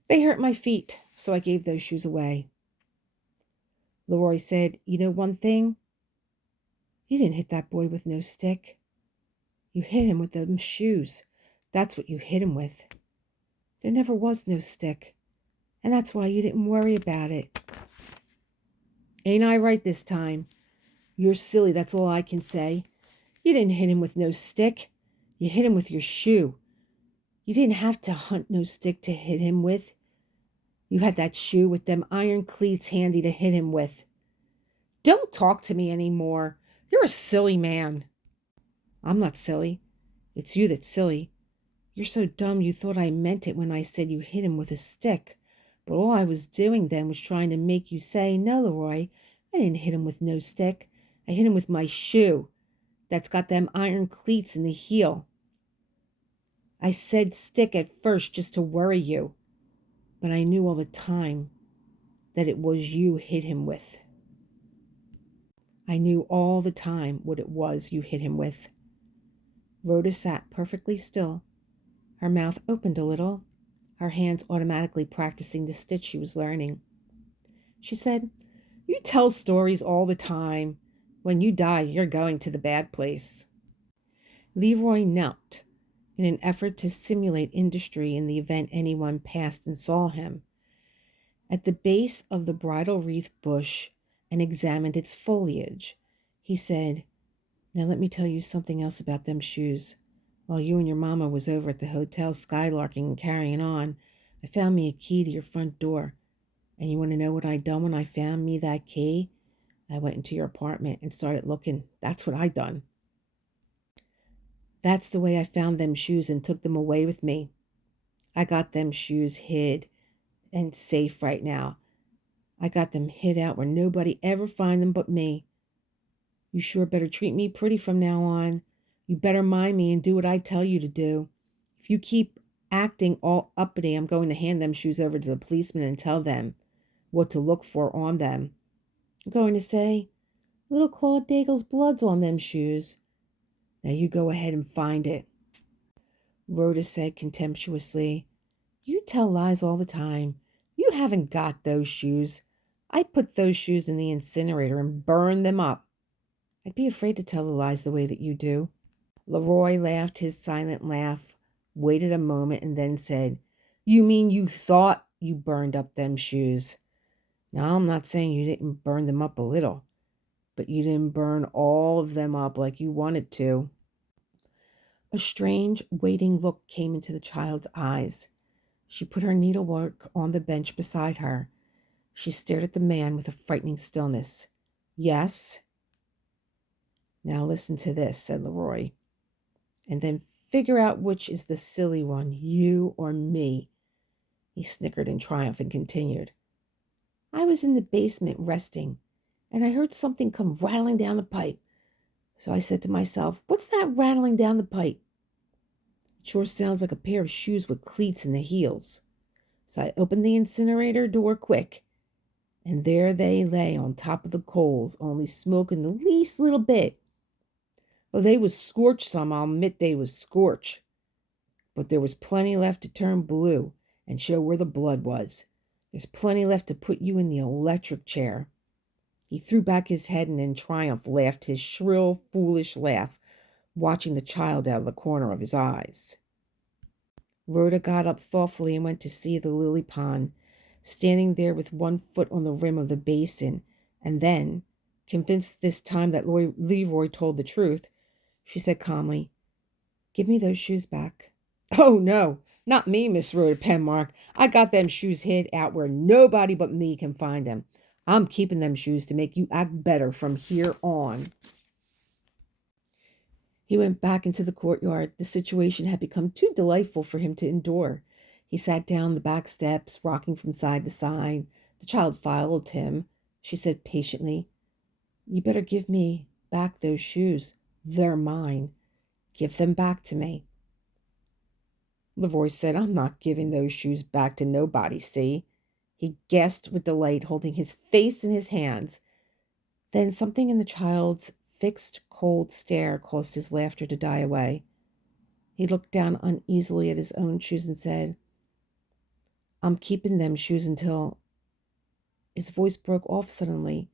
They hurt my feet, so I gave those shoes away. Leroy said, "You know one thing? You didn't hit that boy with no stick. You hit him with them shoes. That's what you hit him with. There never was no stick, and that's why you didn't worry about it." Ain't I right this time? You're silly, that's all I can say. You didn't hit him with no stick. You hit him with your shoe. You didn't have to hunt no stick to hit him with. You had that shoe with them iron cleats handy to hit him with. Don't talk to me any more. You're a silly man. I'm not silly. It's you that's silly. You're so dumb you thought I meant it when I said you hit him with a stick. But all I was doing then was trying to make you say, "No, Leroy, I didn't hit him with no stick. I hit him with my shoe that's got them iron cleats in the heel." I said stick at first just to worry you, but I knew all the time that it was you hit him with. I knew all the time what it was you hit him with. Rhoda sat perfectly still, her mouth opened a little, her hands automatically practicing the stitch she was learning. She said, "You tell stories all the time. When you die, you're going to the bad place." Leroy knelt in an effort to simulate industry in the event anyone passed and saw him at the base of the bridal wreath bush and examined its foliage. He said, "Now let me tell you something else about them shoes. While you and your mama was over at the hotel skylarking and carrying on, I found me a key to your front door. And you want to know what I done when I found me that key? I went into your apartment and started looking. That's what I done. That's the way I found them shoes and took them away with me. I got them shoes hid and safe right now. I got them hid out where nobody ever find them but me. You sure better treat me pretty from now on. You better mind me and do what I tell you to do. If you keep acting all uppity, I'm going to hand them shoes over to the policeman and tell them what to look for on them. I'm going to say, little Claude Daigle's blood's on them shoes. Now you go ahead and find it." Rhoda said contemptuously, "You tell lies all the time. You haven't got those shoes. I put those shoes in the incinerator and burned them up. I'd be afraid to tell the lies the way that you do." Leroy laughed his silent laugh, waited a moment, and then said, "You mean you thought you burned up them shoes? Now, I'm not saying you didn't burn them up a little, but you didn't burn all of them up like you wanted to." A strange, waiting look came into the child's eyes. She put her needlework on the bench beside her. She stared at the man with a frightening stillness. "Yes?" "Now listen to this," said Leroy, "and then figure out which is the silly one, you or me." He snickered in triumph and continued. "I was in the basement resting, and I heard something come rattling down the pipe. So I said to myself, 'What's that rattling down the pipe?' It sure sounds like a pair of shoes with cleats in the heels. So I opened the incinerator door quick, and there they lay on top of the coals, only smoking the least little bit. Oh, they was scorched some, I'll admit they was scorched. But there was plenty left to turn blue and show where the blood was. There's plenty left to put you in the electric chair." He threw back his head and in triumph laughed his shrill, foolish laugh, watching the child out of the corner of his eyes. Rhoda got up thoughtfully and went to see the lily pond, standing there with one foot on the rim of the basin, and then, convinced this time that Leroy told the truth, she said calmly, "Give me those shoes back." "Oh, no, not me, Miss Rhoda Penmark. I got them shoes hid out where nobody but me can find them. I'm keeping them shoes to make you act better from here on." He went back into the courtyard. The situation had become too delightful for him to endure. He sat down on the back steps, rocking from side to side. The child followed him. She said patiently, "You better give me back those shoes. They're mine. Give them back to me." Leroy said, "I'm not giving those shoes back to nobody, see?" He gasped with delight, holding his face in his hands. Then something in the child's fixed, cold stare caused his laughter to die away. He looked down uneasily at his own shoes and said, I'm keeping them shoes until... His voice broke off suddenly.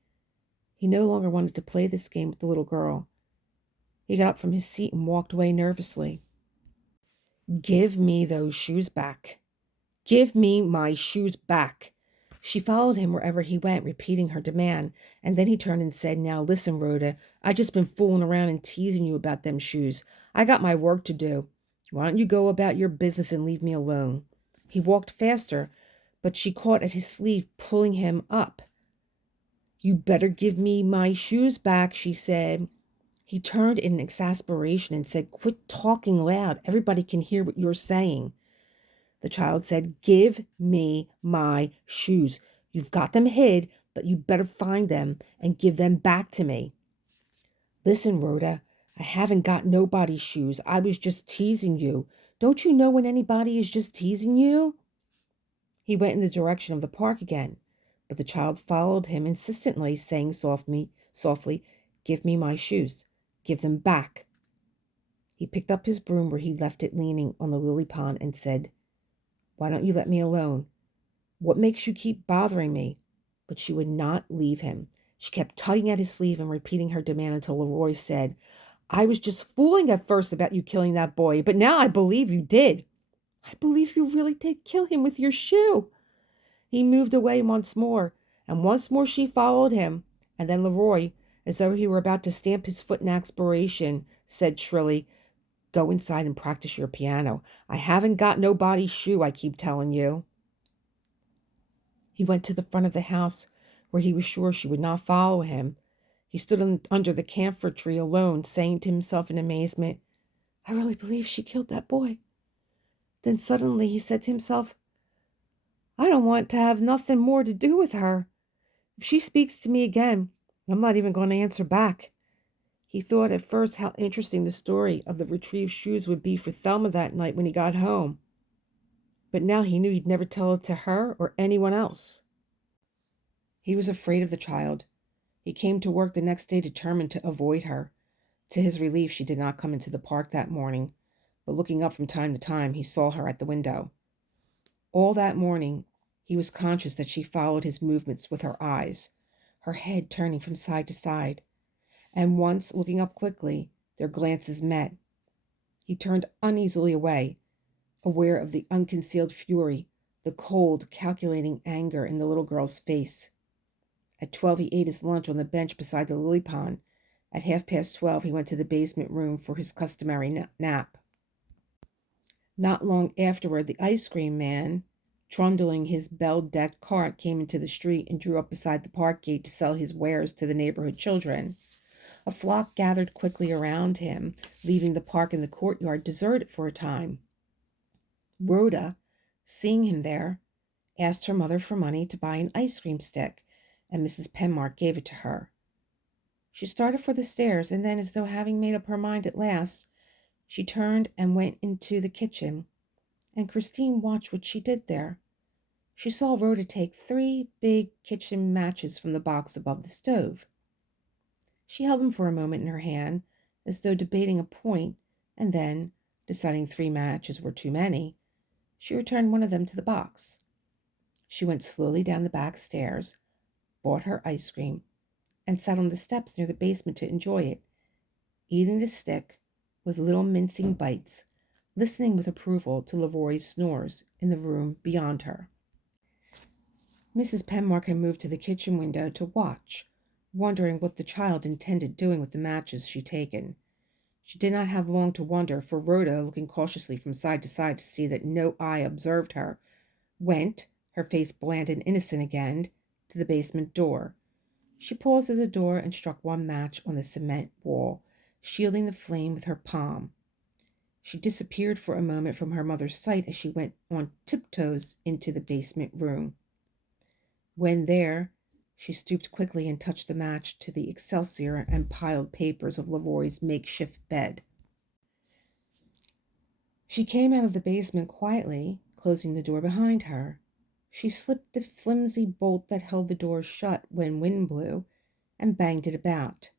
He no longer wanted to play this game with the little girl. He got up from his seat and walked away nervously. Give me those shoes back. Give me my shoes back. She followed him wherever he went, repeating her demand, and then he turned and said, Now listen, Rhoda, I just been fooling around and teasing you about them shoes. I got my work to do. Why don't you go about your business and leave me alone? He walked faster, but she caught at his sleeve, pulling him up. You better give me my shoes back, she said. He turned in exasperation and said, Quit talking loud. Everybody can hear what you're saying. The child said, Give me my shoes. You've got them hid, but you better find them and give them back to me. Listen, Rhoda, I haven't got nobody's shoes. I was just teasing you. Don't you know when anybody is just teasing you? He went in the direction of the park again, but the child followed him insistently, saying softly, Give me my shoes. Give them back. He picked up his broom where he'd left it leaning on the lily pond and said, Why don't you let me alone? What makes you keep bothering me? But she would not leave him. She kept tugging at his sleeve and repeating her demand until Leroy said, I was just fooling at first about you killing that boy, but now I believe you did. I believe you really did kill him with your shoe. He moved away once more, and once more she followed him, and then Leroy, as though he were about to stamp his foot in expiration, said shrilly, Go inside and practice your piano. I haven't got nobody's shoe, I keep telling you. He went to the front of the house, where he was sure she would not follow him. He stood under the camphor tree alone, saying to himself in amazement, I really believe she killed that boy. Then suddenly he said to himself, I don't want to have nothing more to do with her. If she speaks to me again, I'm not even going to answer back. He thought at first how interesting the story of the retrieved shoes would be for Thelma that night when he got home. But now he knew he'd never tell it to her or anyone else. He was afraid of the child. He came to work the next day determined to avoid her. To his relief, she did not come into the park that morning, but looking up from time to time, he saw her at the window. All that morning, he was conscious that she followed his movements with her eyes, her head turning from side to side. And once, looking up quickly, their glances met. He turned uneasily away, aware of the unconcealed fury, the cold, calculating anger in the little girl's face. At 12, he ate his lunch on the bench beside the lily pond. At 12:30, he went to the basement room for his customary nap. Not long afterward, the ice cream man, trundling his bell-decked cart, came into the street and drew up beside the park gate to sell his wares to the neighborhood children. A flock gathered quickly around him, leaving the park and the courtyard deserted for a time. Rhoda, seeing him there, asked her mother for money to buy an ice cream stick, and Mrs. Penmark gave it to her. She started for the stairs, and then, as though having made up her mind at last, she turned and went into the kitchen, and Christine watched what she did there. She saw Rhoda take 3 big kitchen matches from the box above the stove. She held them for a moment in her hand, as though debating a point, and then, deciding 3 matches were too many, she returned one of them to the box. She went slowly down the back stairs, bought her ice cream, and sat on the steps near the basement to enjoy it, eating the stick with little mincing bites, listening with approval to Leroy's snores in the room beyond her. Mrs. Penmark had moved to the kitchen window to watch, wondering what the child intended doing with the matches she'd taken. She did not have long to wonder, for Rhoda, looking cautiously from side to side to see that no eye observed her, went, her face bland and innocent again, to the basement door. She paused at the door and struck 1 match on the cement wall, shielding the flame with her palm. She disappeared for a moment from her mother's sight as she went on tiptoes into the basement room. When there, she stooped quickly and touched the match to the excelsior and piled papers of Leroy's makeshift bed. She came out of the basement quietly, closing the door behind her. She slipped the flimsy bolt that held the door shut when wind blew, and banged it about.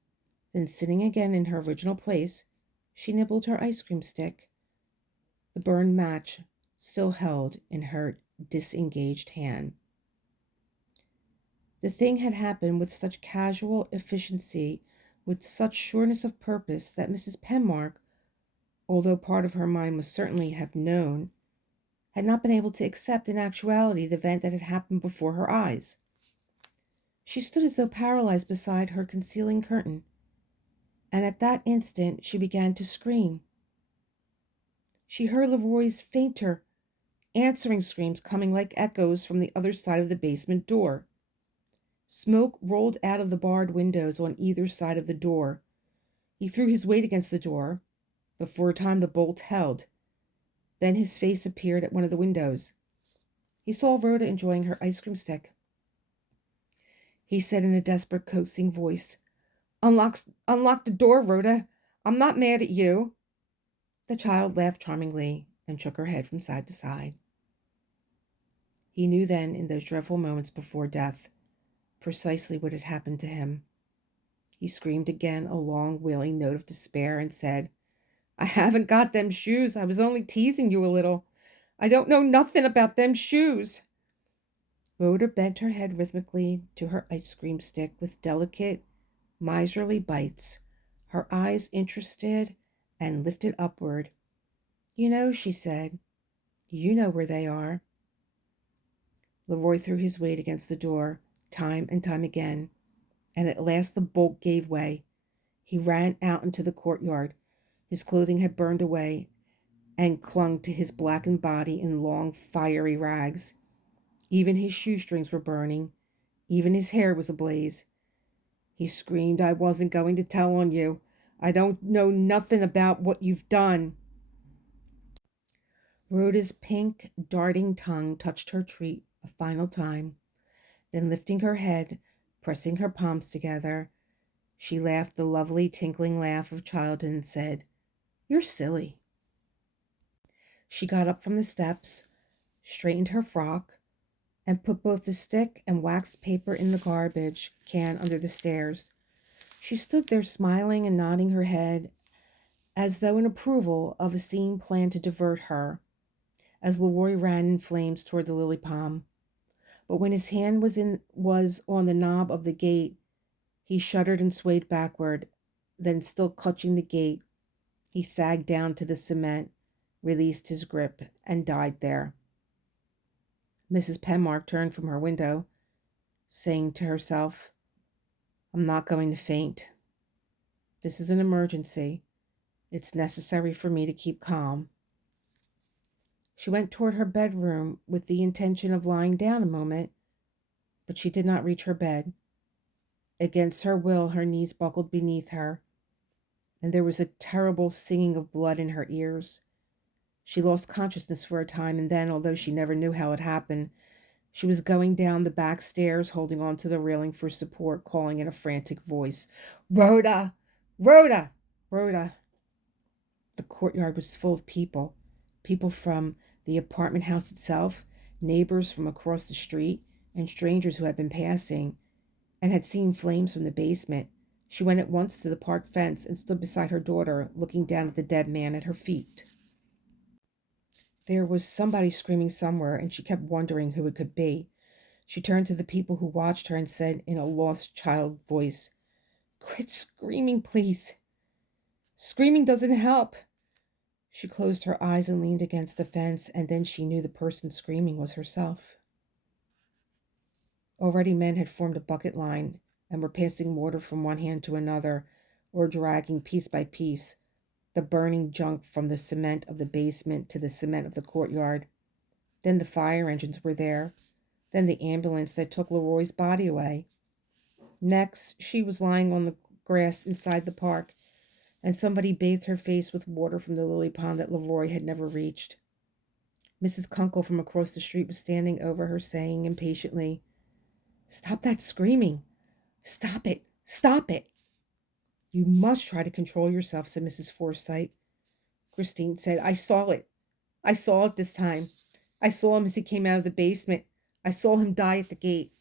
Then, sitting again in her original place, she nibbled her ice cream stick, the burned match still held in her disengaged hand. The thing had happened with such casual efficiency, with such sureness of purpose, that Mrs. Penmark, although part of her mind must certainly have known, had not been able to accept in actuality the event that had happened before her eyes. She stood as though paralyzed beside her concealing curtain, and at that instant she began to scream. She heard Leroy's fainter, answering screams coming like echoes from the other side of the basement door. Smoke rolled out of the barred windows on either side of the door. He threw his weight against the door, but for a time the bolt held. Then his face appeared at one of the windows. He saw Rhoda enjoying her ice cream stick. He said in a desperate, coaxing voice, Unlock the door, Rhoda. I'm not mad at you." The child laughed charmingly and shook her head from side to side. He knew then, in those dreadful moments before death, precisely what had happened to him. He screamed again a long, wailing note of despair and said, "I haven't got them shoes. I was only teasing you a little. I don't know nothing about them shoes." Rhoda bent her head rhythmically to her ice cream stick with delicate, miserly bites, her eyes interested and lifted upward. "You know," she said, "you know where they are." Leroy threw his weight against the door, time and time again, and at last the bolt gave way. He ran out into the courtyard. His clothing had burned away and clung to his blackened body in long, fiery rags. Even his shoestrings were burning. Even his hair was ablaze. He screamed, "I wasn't going to tell on you. I don't know nothing about what you've done." Rhoda's pink, darting tongue touched her treat a final time. Then lifting her head, pressing her palms together, she laughed the lovely, tinkling laugh of childhood and said, "You're silly." She got up from the steps, straightened her frock, and put both the stick and wax paper in the garbage can under the stairs. She stood there smiling and nodding her head as though in approval of a scene planned to divert her, as Leroy ran in flames toward the lily palm. But when his hand was on the knob of the gate, he shuddered and swayed backward. Then, still clutching the gate, he sagged down to the cement, released his grip, and died there. Mrs. Penmark turned from her window, saying to herself, "I'm not going to faint. This is an emergency. It's necessary for me to keep calm." She went toward her bedroom with the intention of lying down a moment, but she did not reach her bed. Against her will, her knees buckled beneath her, and there was a terrible singing of blood in her ears. She lost consciousness for a time, and then, although she never knew how it happened, she was going down the back stairs, holding on to the railing for support, calling in a frantic voice, "Rhoda! Rhoda! Rhoda!" The courtyard was full of people from the apartment house itself, neighbors from across the street, and strangers who had been passing and had seen flames from the basement. She went at once to the park fence and stood beside her daughter, looking down at the dead man at her feet. There was somebody screaming somewhere, and she kept wondering who it could be. She turned to the people who watched her and said in a lost child voice, "Quit screaming, please. Screaming doesn't help." She closed her eyes and leaned against the fence, and then she knew the person screaming was herself. Already men had formed a bucket line and were passing mortar from one hand to another, or dragging piece by piece the burning junk from the cement of the basement to the cement of the courtyard. Then the fire engines were there. Then the ambulance that took Leroy's body away. Next, she was lying on the grass inside the park, and somebody bathed her face with water from the lily pond that Leroy had never reached. Mrs. Kunkel from across the street was standing over her, saying impatiently, "Stop that screaming. Stop it. Stop it." "You must try to control yourself," said Mrs. Forsythe. Christine said, "I saw it. I saw it this time. I saw him as he came out of the basement. I saw him die at the gate."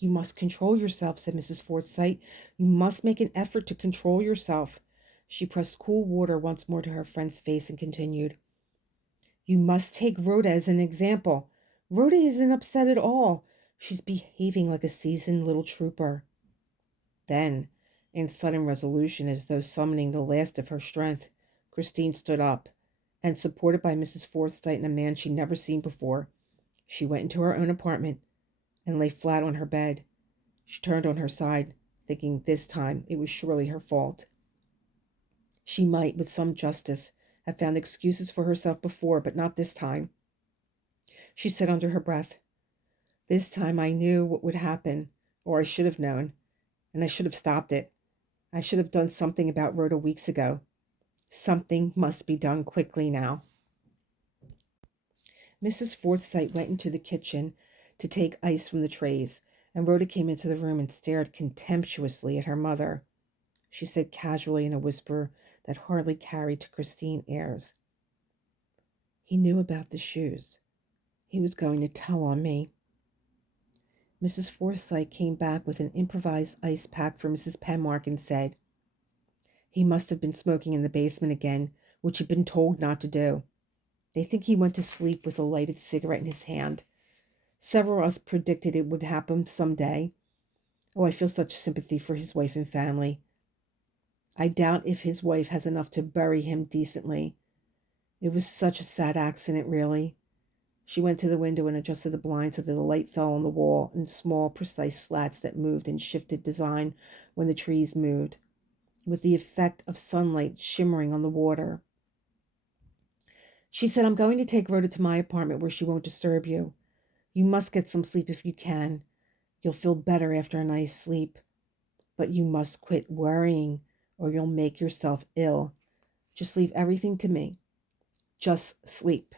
"You must control yourself," said Mrs. Forsythe. "You must make an effort to control yourself." She pressed cool water once more to her friend's face and continued, You must take Rhoda as an example. Rhoda isn't upset at all. She's behaving like a seasoned little trooper." Then, in sudden resolution, as though summoning the last of her strength, Christine stood up, and supported by Mrs. Forsythe and a man she'd never seen before, she went into her own apartment and lay flat on her bed. She turned on her side, thinking this time it was surely her fault. She might, with some justice, have found excuses for herself before, but not this time. She said under her breath, "This time I knew what would happen, or I should have known, and I should have stopped it. I should have done something about Rhoda weeks ago. Something must be done quickly now." Mrs. Forsythe went into the kitchen to take ice from the trays, and Rhoda came into the room and stared contemptuously at her mother. She said casually in a whisper that hardly carried to Christine airs, "He knew about the shoes. He was going to tell on me." Mrs. Forsythe came back with an improvised ice pack for Mrs. Penmark and said, "He must have been smoking in the basement again, which he'd been told not to do. They think he went to sleep with a lighted cigarette in his hand. Several of us predicted it would happen some day. Oh, I feel such sympathy for his wife and family. I doubt if his wife has enough to bury him decently. It was such a sad accident, really." She went to the window and adjusted the blind so that the light fell on the wall in small, precise slats that moved and shifted design when the trees moved, with the effect of sunlight shimmering on the water. She said, "I'm going to take Rhoda to my apartment where she won't disturb you. You must get some sleep if you can. You'll feel better after a nice sleep. But you must quit worrying or you'll make yourself ill. Just leave everything to me. Just sleep."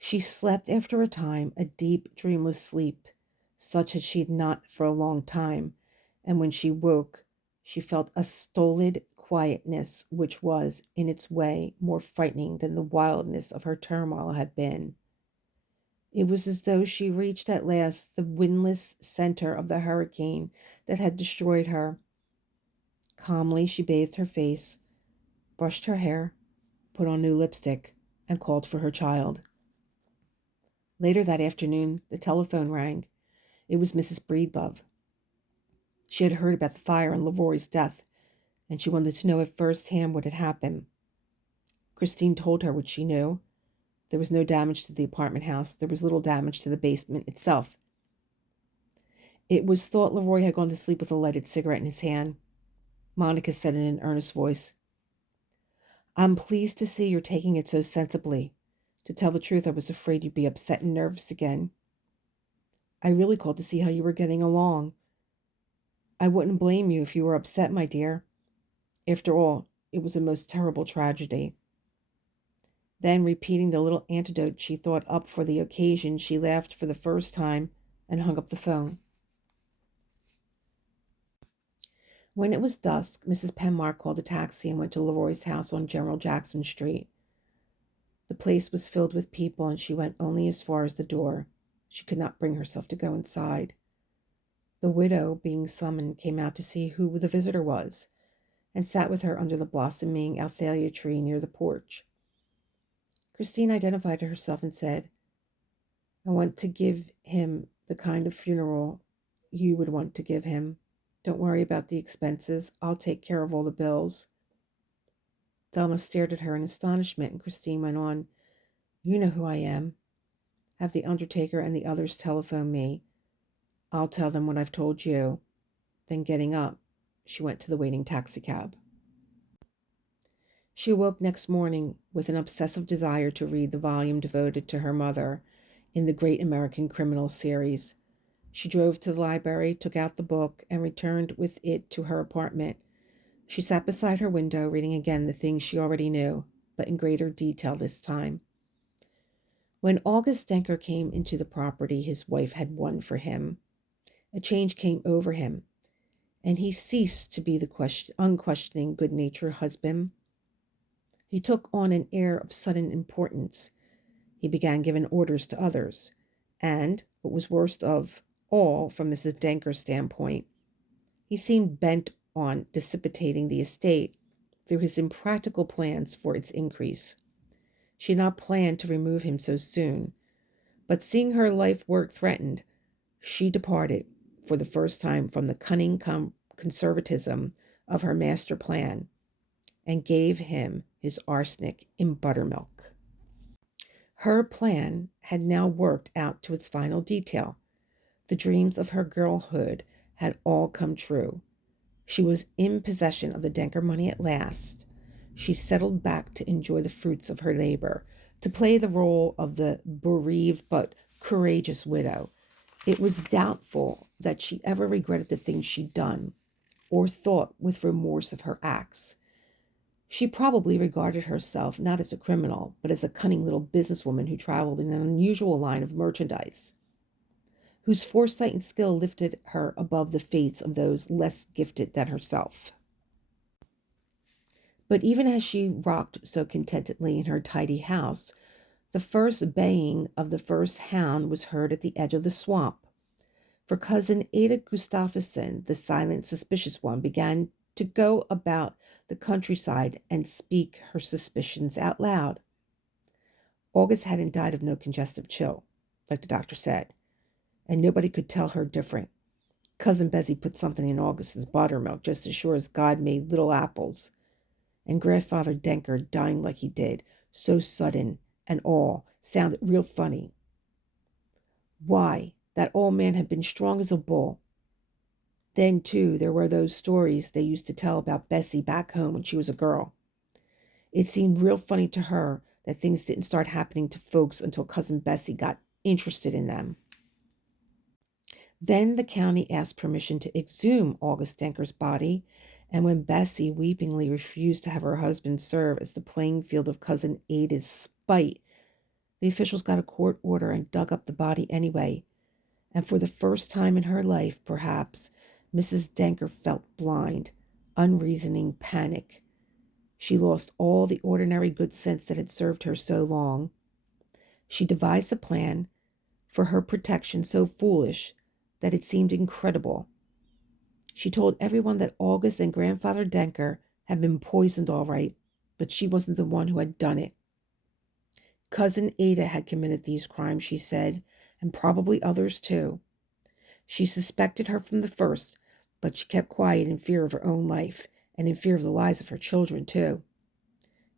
She slept after a time, a deep, dreamless sleep, such as she had not for a long time, and when she woke, she felt a stolid quietness which was, in its way, more frightening than the wildness of her turmoil had been. It was as though she reached at last the windless center of the hurricane that had destroyed her. Calmly, she bathed her face, brushed her hair, put on new lipstick, and called for her child. Later that afternoon, the telephone rang. It was Mrs. Breedlove. She had heard about the fire and Leroy's death, and she wanted to know at first hand what had happened. Christine told her what she knew. There was no damage to the apartment house. There was little damage to the basement itself. It was thought Leroy had gone to sleep with a lighted cigarette in his hand. Monica said in an earnest voice, "I'm pleased to see you're taking it so sensibly. To tell the truth, I was afraid you'd be upset and nervous again. I really called to see how you were getting along. I wouldn't blame you if you were upset, my dear. After all, it was a most terrible tragedy." Then, repeating the little anecdote she thought up for the occasion, she laughed for the first time and hung up the phone. When it was dusk, Mrs. Penmark called a taxi and went to Leroy's house on General Jackson Street. The place was filled with people, and she went only as far as the door. She could not bring herself to go inside. The widow, being summoned, came out to see who the visitor was, and sat with her under the blossoming althalia tree near the porch. Christine identified herself and said, "I want to give him the kind of funeral you would want to give him. Don't worry about the expenses. I'll take care of all the bills." Thelma stared at her in astonishment, and Christine went on, "You know who I am. Have the undertaker and the others telephone me. I'll tell them what I've told you." Then, getting up, she went to the waiting taxicab. She awoke next morning with an obsessive desire to read the volume devoted to her mother in the Great American Criminal series. She drove to the library, took out the book, and returned with it to her apartment. She sat beside her window, reading again the things she already knew, but in greater detail this time. When August Denker came into the property his wife had won for him, a change came over him, and he ceased to be the unquestioning, good-natured husband. He took on an air of sudden importance. He began giving orders to others, and, what was worst of all from Mrs. Denker's standpoint, he seemed bent on dissipating the estate through his impractical plans for its increase. She had not planned to remove him so soon, but seeing her life work threatened, she departed for the first time from the cunning conservatism of her master plan and gave him his arsenic in buttermilk. Her plan had now worked out to its final detail. The dreams of her girlhood had all come true. She was in possession of the Denker money at last. She settled back to enjoy the fruits of her labor, to play the role of the bereaved but courageous widow. It was doubtful that she ever regretted the things she'd done, or thought with remorse of her acts. She probably regarded herself not as a criminal, but as a cunning little businesswoman who traveled in an unusual line of merchandise, whose foresight and skill lifted her above the fates of those less gifted than herself. But even as she rocked so contentedly in her tidy house, the first baying of the first hound was heard at the edge of the swamp. For cousin Ada Gustafsson, the silent, suspicious one, began to go about the countryside and speak her suspicions out loud. August hadn't died of no congestive chill, like the doctor said, and nobody could tell her different. Cousin Bessie put something in August's buttermilk just as sure as God made little apples. And Grandfather Denker dying like he did, so sudden and all, sounded real funny. Why, that old man had been strong as a bull. Then, too, there were those stories they used to tell about Bessie back home when she was a girl. It seemed real funny to her that things didn't start happening to folks until Cousin Bessie got interested in them. Then the county asked permission to exhume August Denker's body, and when Bessie weepingly refused to have her husband serve as the playing field of Cousin Ada's spite, the officials got a court order and dug up the body anyway. And for the first time in her life, perhaps, Mrs. Denker felt blind, unreasoning panic. She lost all the ordinary good sense that had served her so long. She devised a plan for her protection so foolish that it seemed incredible. She told everyone that August and Grandfather Denker had been poisoned all right, but she wasn't the one who had done it. Cousin Ada had committed these crimes, she said, and probably others too. She suspected her from the first, but she kept quiet in fear of her own life and in fear of the lives of her children too.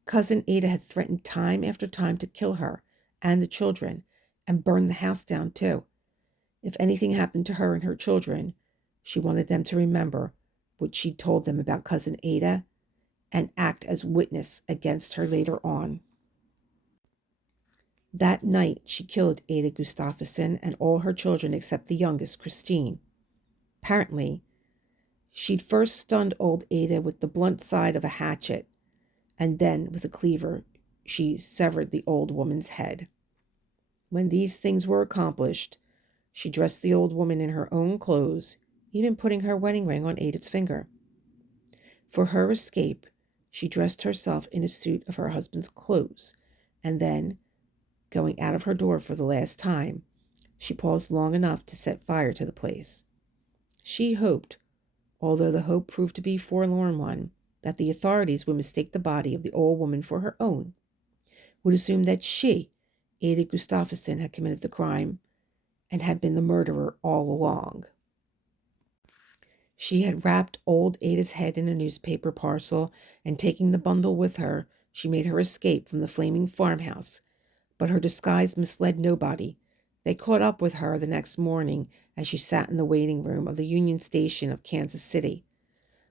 Cousin Ada had threatened time after time to kill her and the children and burn the house down too. If anything happened to her and her children, she wanted them to remember what she'd told them about Cousin Ada and act as witness against her later on. That night, she killed Ada Gustafsson and all her children except the youngest, Christine. Apparently, she'd first stunned old Ada with the blunt side of a hatchet, and then, with a cleaver, she severed the old woman's head. When these things were accomplished, she dressed the old woman in her own clothes, even putting her wedding ring on Ada's finger. For her escape, she dressed herself in a suit of her husband's clothes, and then, going out of her door for the last time, she paused long enough to set fire to the place. She hoped, although the hope proved to be a forlorn one, that the authorities would mistake the body of the old woman for her own, would assume that she, Ada Gustafsson, had committed the crime and had been the murderer all along. She had wrapped old Ada's head in a newspaper parcel, and taking the bundle with her, she made her escape from the flaming farmhouse. But her disguise misled nobody. They caught up with her the next morning as she sat in the waiting room of the Union Station of Kansas City.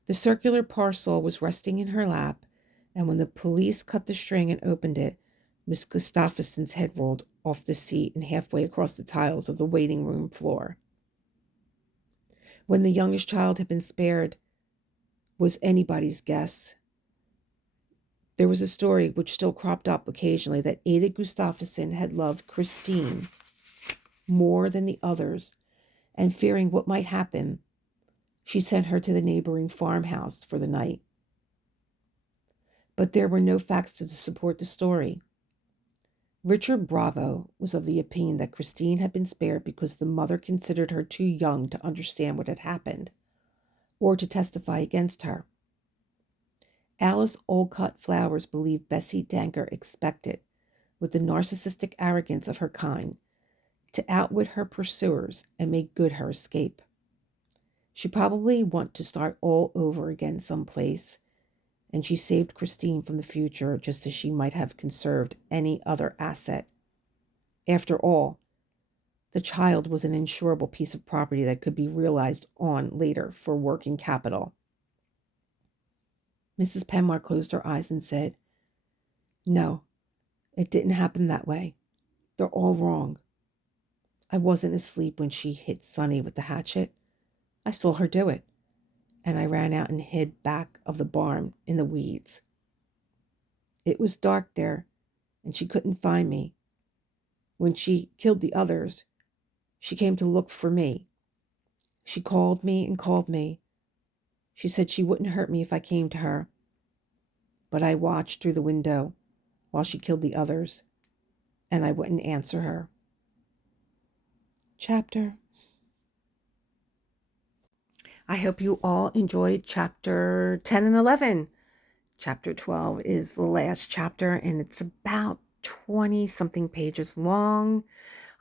The circular parcel was resting in her lap, and when the police cut the string and opened it, Miss Gustafsson's head rolled off the seat and halfway across the tiles of the waiting room floor. When the youngest child had been spared was anybody's guess. There was a story which still cropped up occasionally that Ada Gustafsson had loved Christine more than the others, and fearing what might happen, she sent her to the neighboring farmhouse for the night. But there were no facts to support the story. Richard Bravo was of the opinion that Christine had been spared because the mother considered her too young to understand what had happened, or to testify against her. Alice Olcott Flowers believed Bessie Denker expected with the narcissistic arrogance of her kind, to outwit her pursuers and make good her escape. She probably want to start all over again someplace, and she saved Christine from the future just as she might have conserved any other asset. After all, the child was an insurable piece of property that could be realized on later for working capital. Mrs. Penmar closed her eyes and said, "No, it didn't happen that way. They're all wrong. I wasn't asleep when she hit Sonny with the hatchet. I saw her do it, and I ran out and hid back of the barn in the weeds. It was dark there, and she couldn't find me. When she killed the others, she came to look for me. She called me and called me. She said she wouldn't hurt me if I came to her. But I watched through the window while she killed the others, and I wouldn't answer her." Chapter. I hope you all enjoyed chapter 10 and 11. Chapter 12 is the last chapter, and it's about 20-something pages long.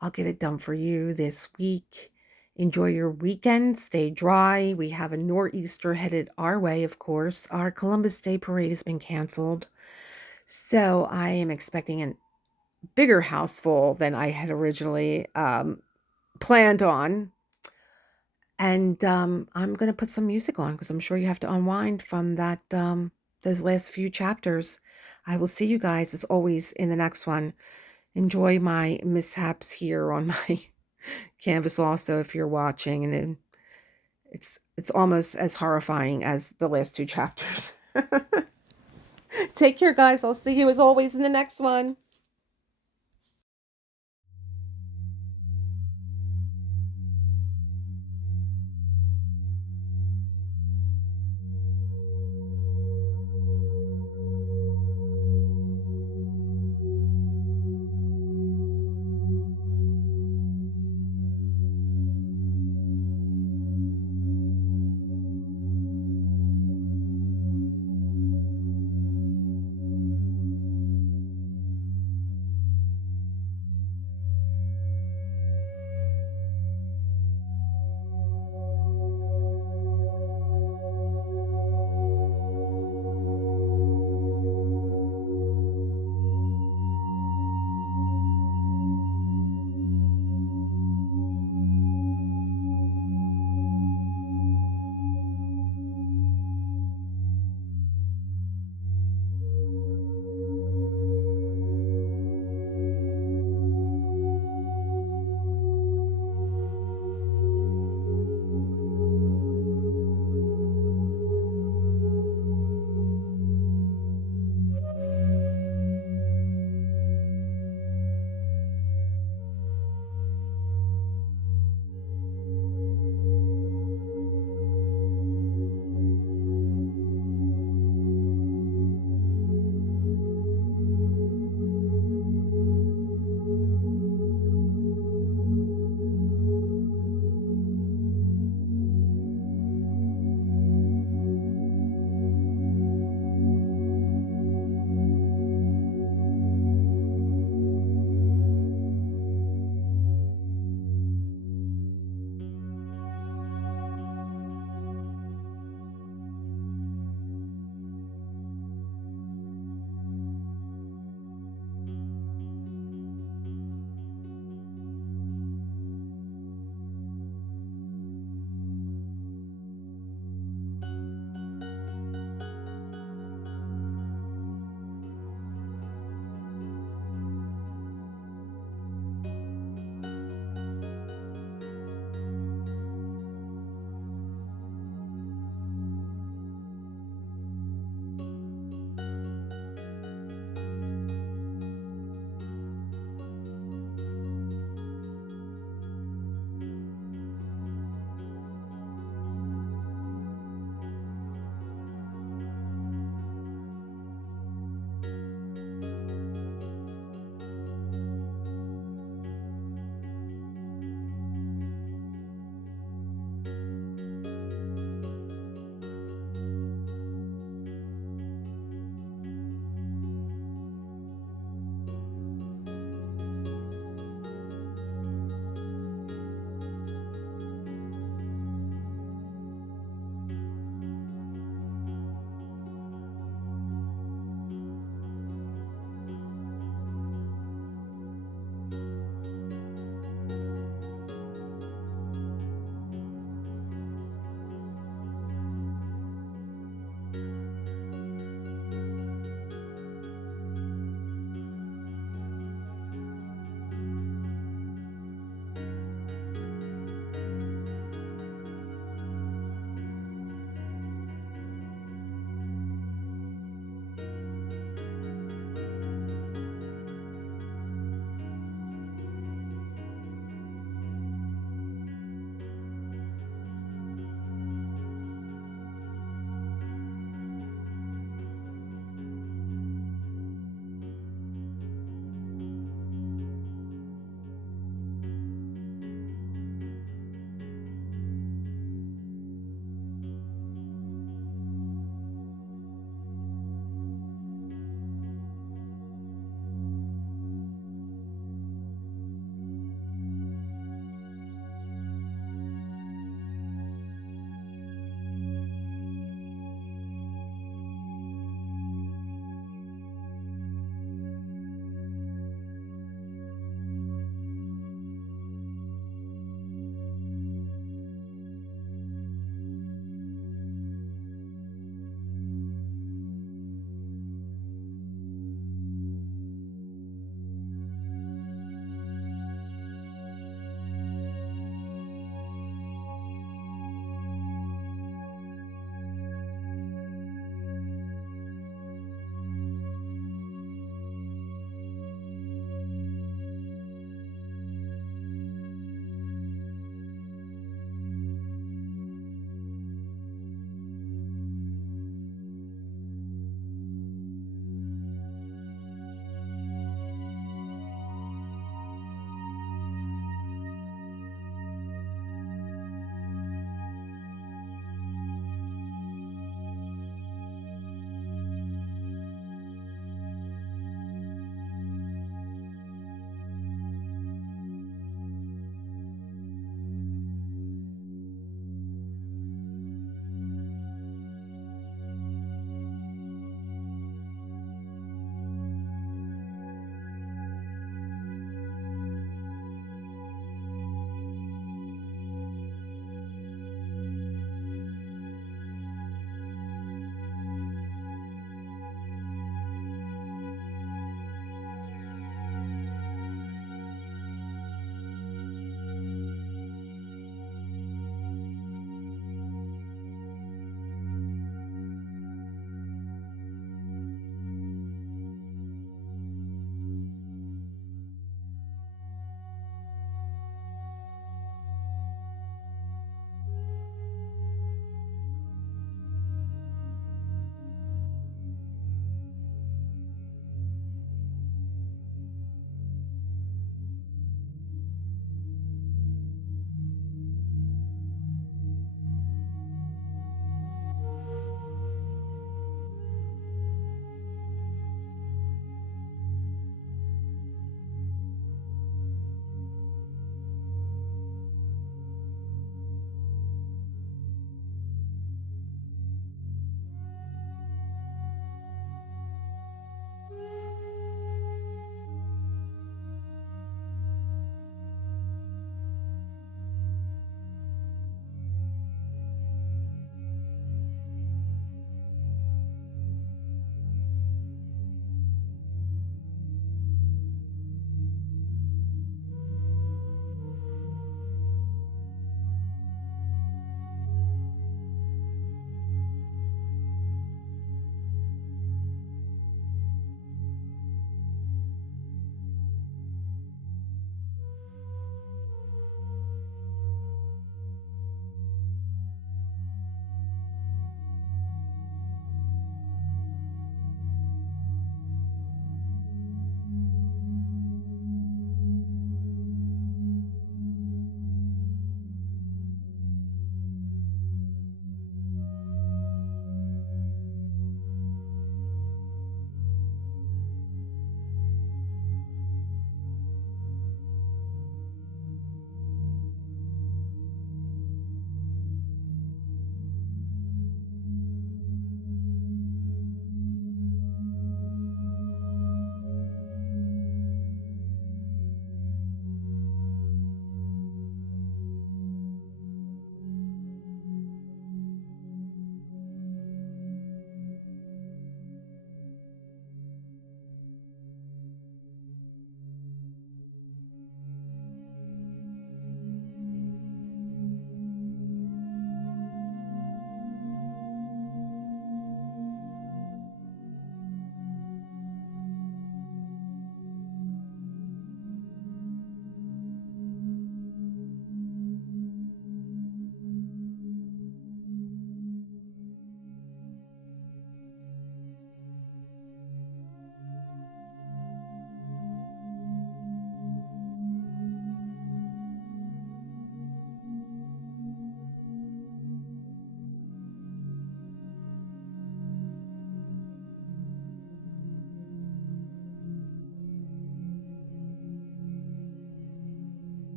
I'll get it done for you this week. Enjoy your weekend. Stay dry. We have a nor'easter headed our way, of course. Our Columbus Day parade has been canceled, so I am expecting a bigger house full than I had originally planned on. And I'm going to put some music on because I'm sure you have to unwind from that those last few chapters. I will see you guys, as always, in the next one. Enjoy my mishaps here on my canvas also if you're watching. And it's almost as horrifying as the last two chapters. Take care, guys. I'll see you, as always, in the next one.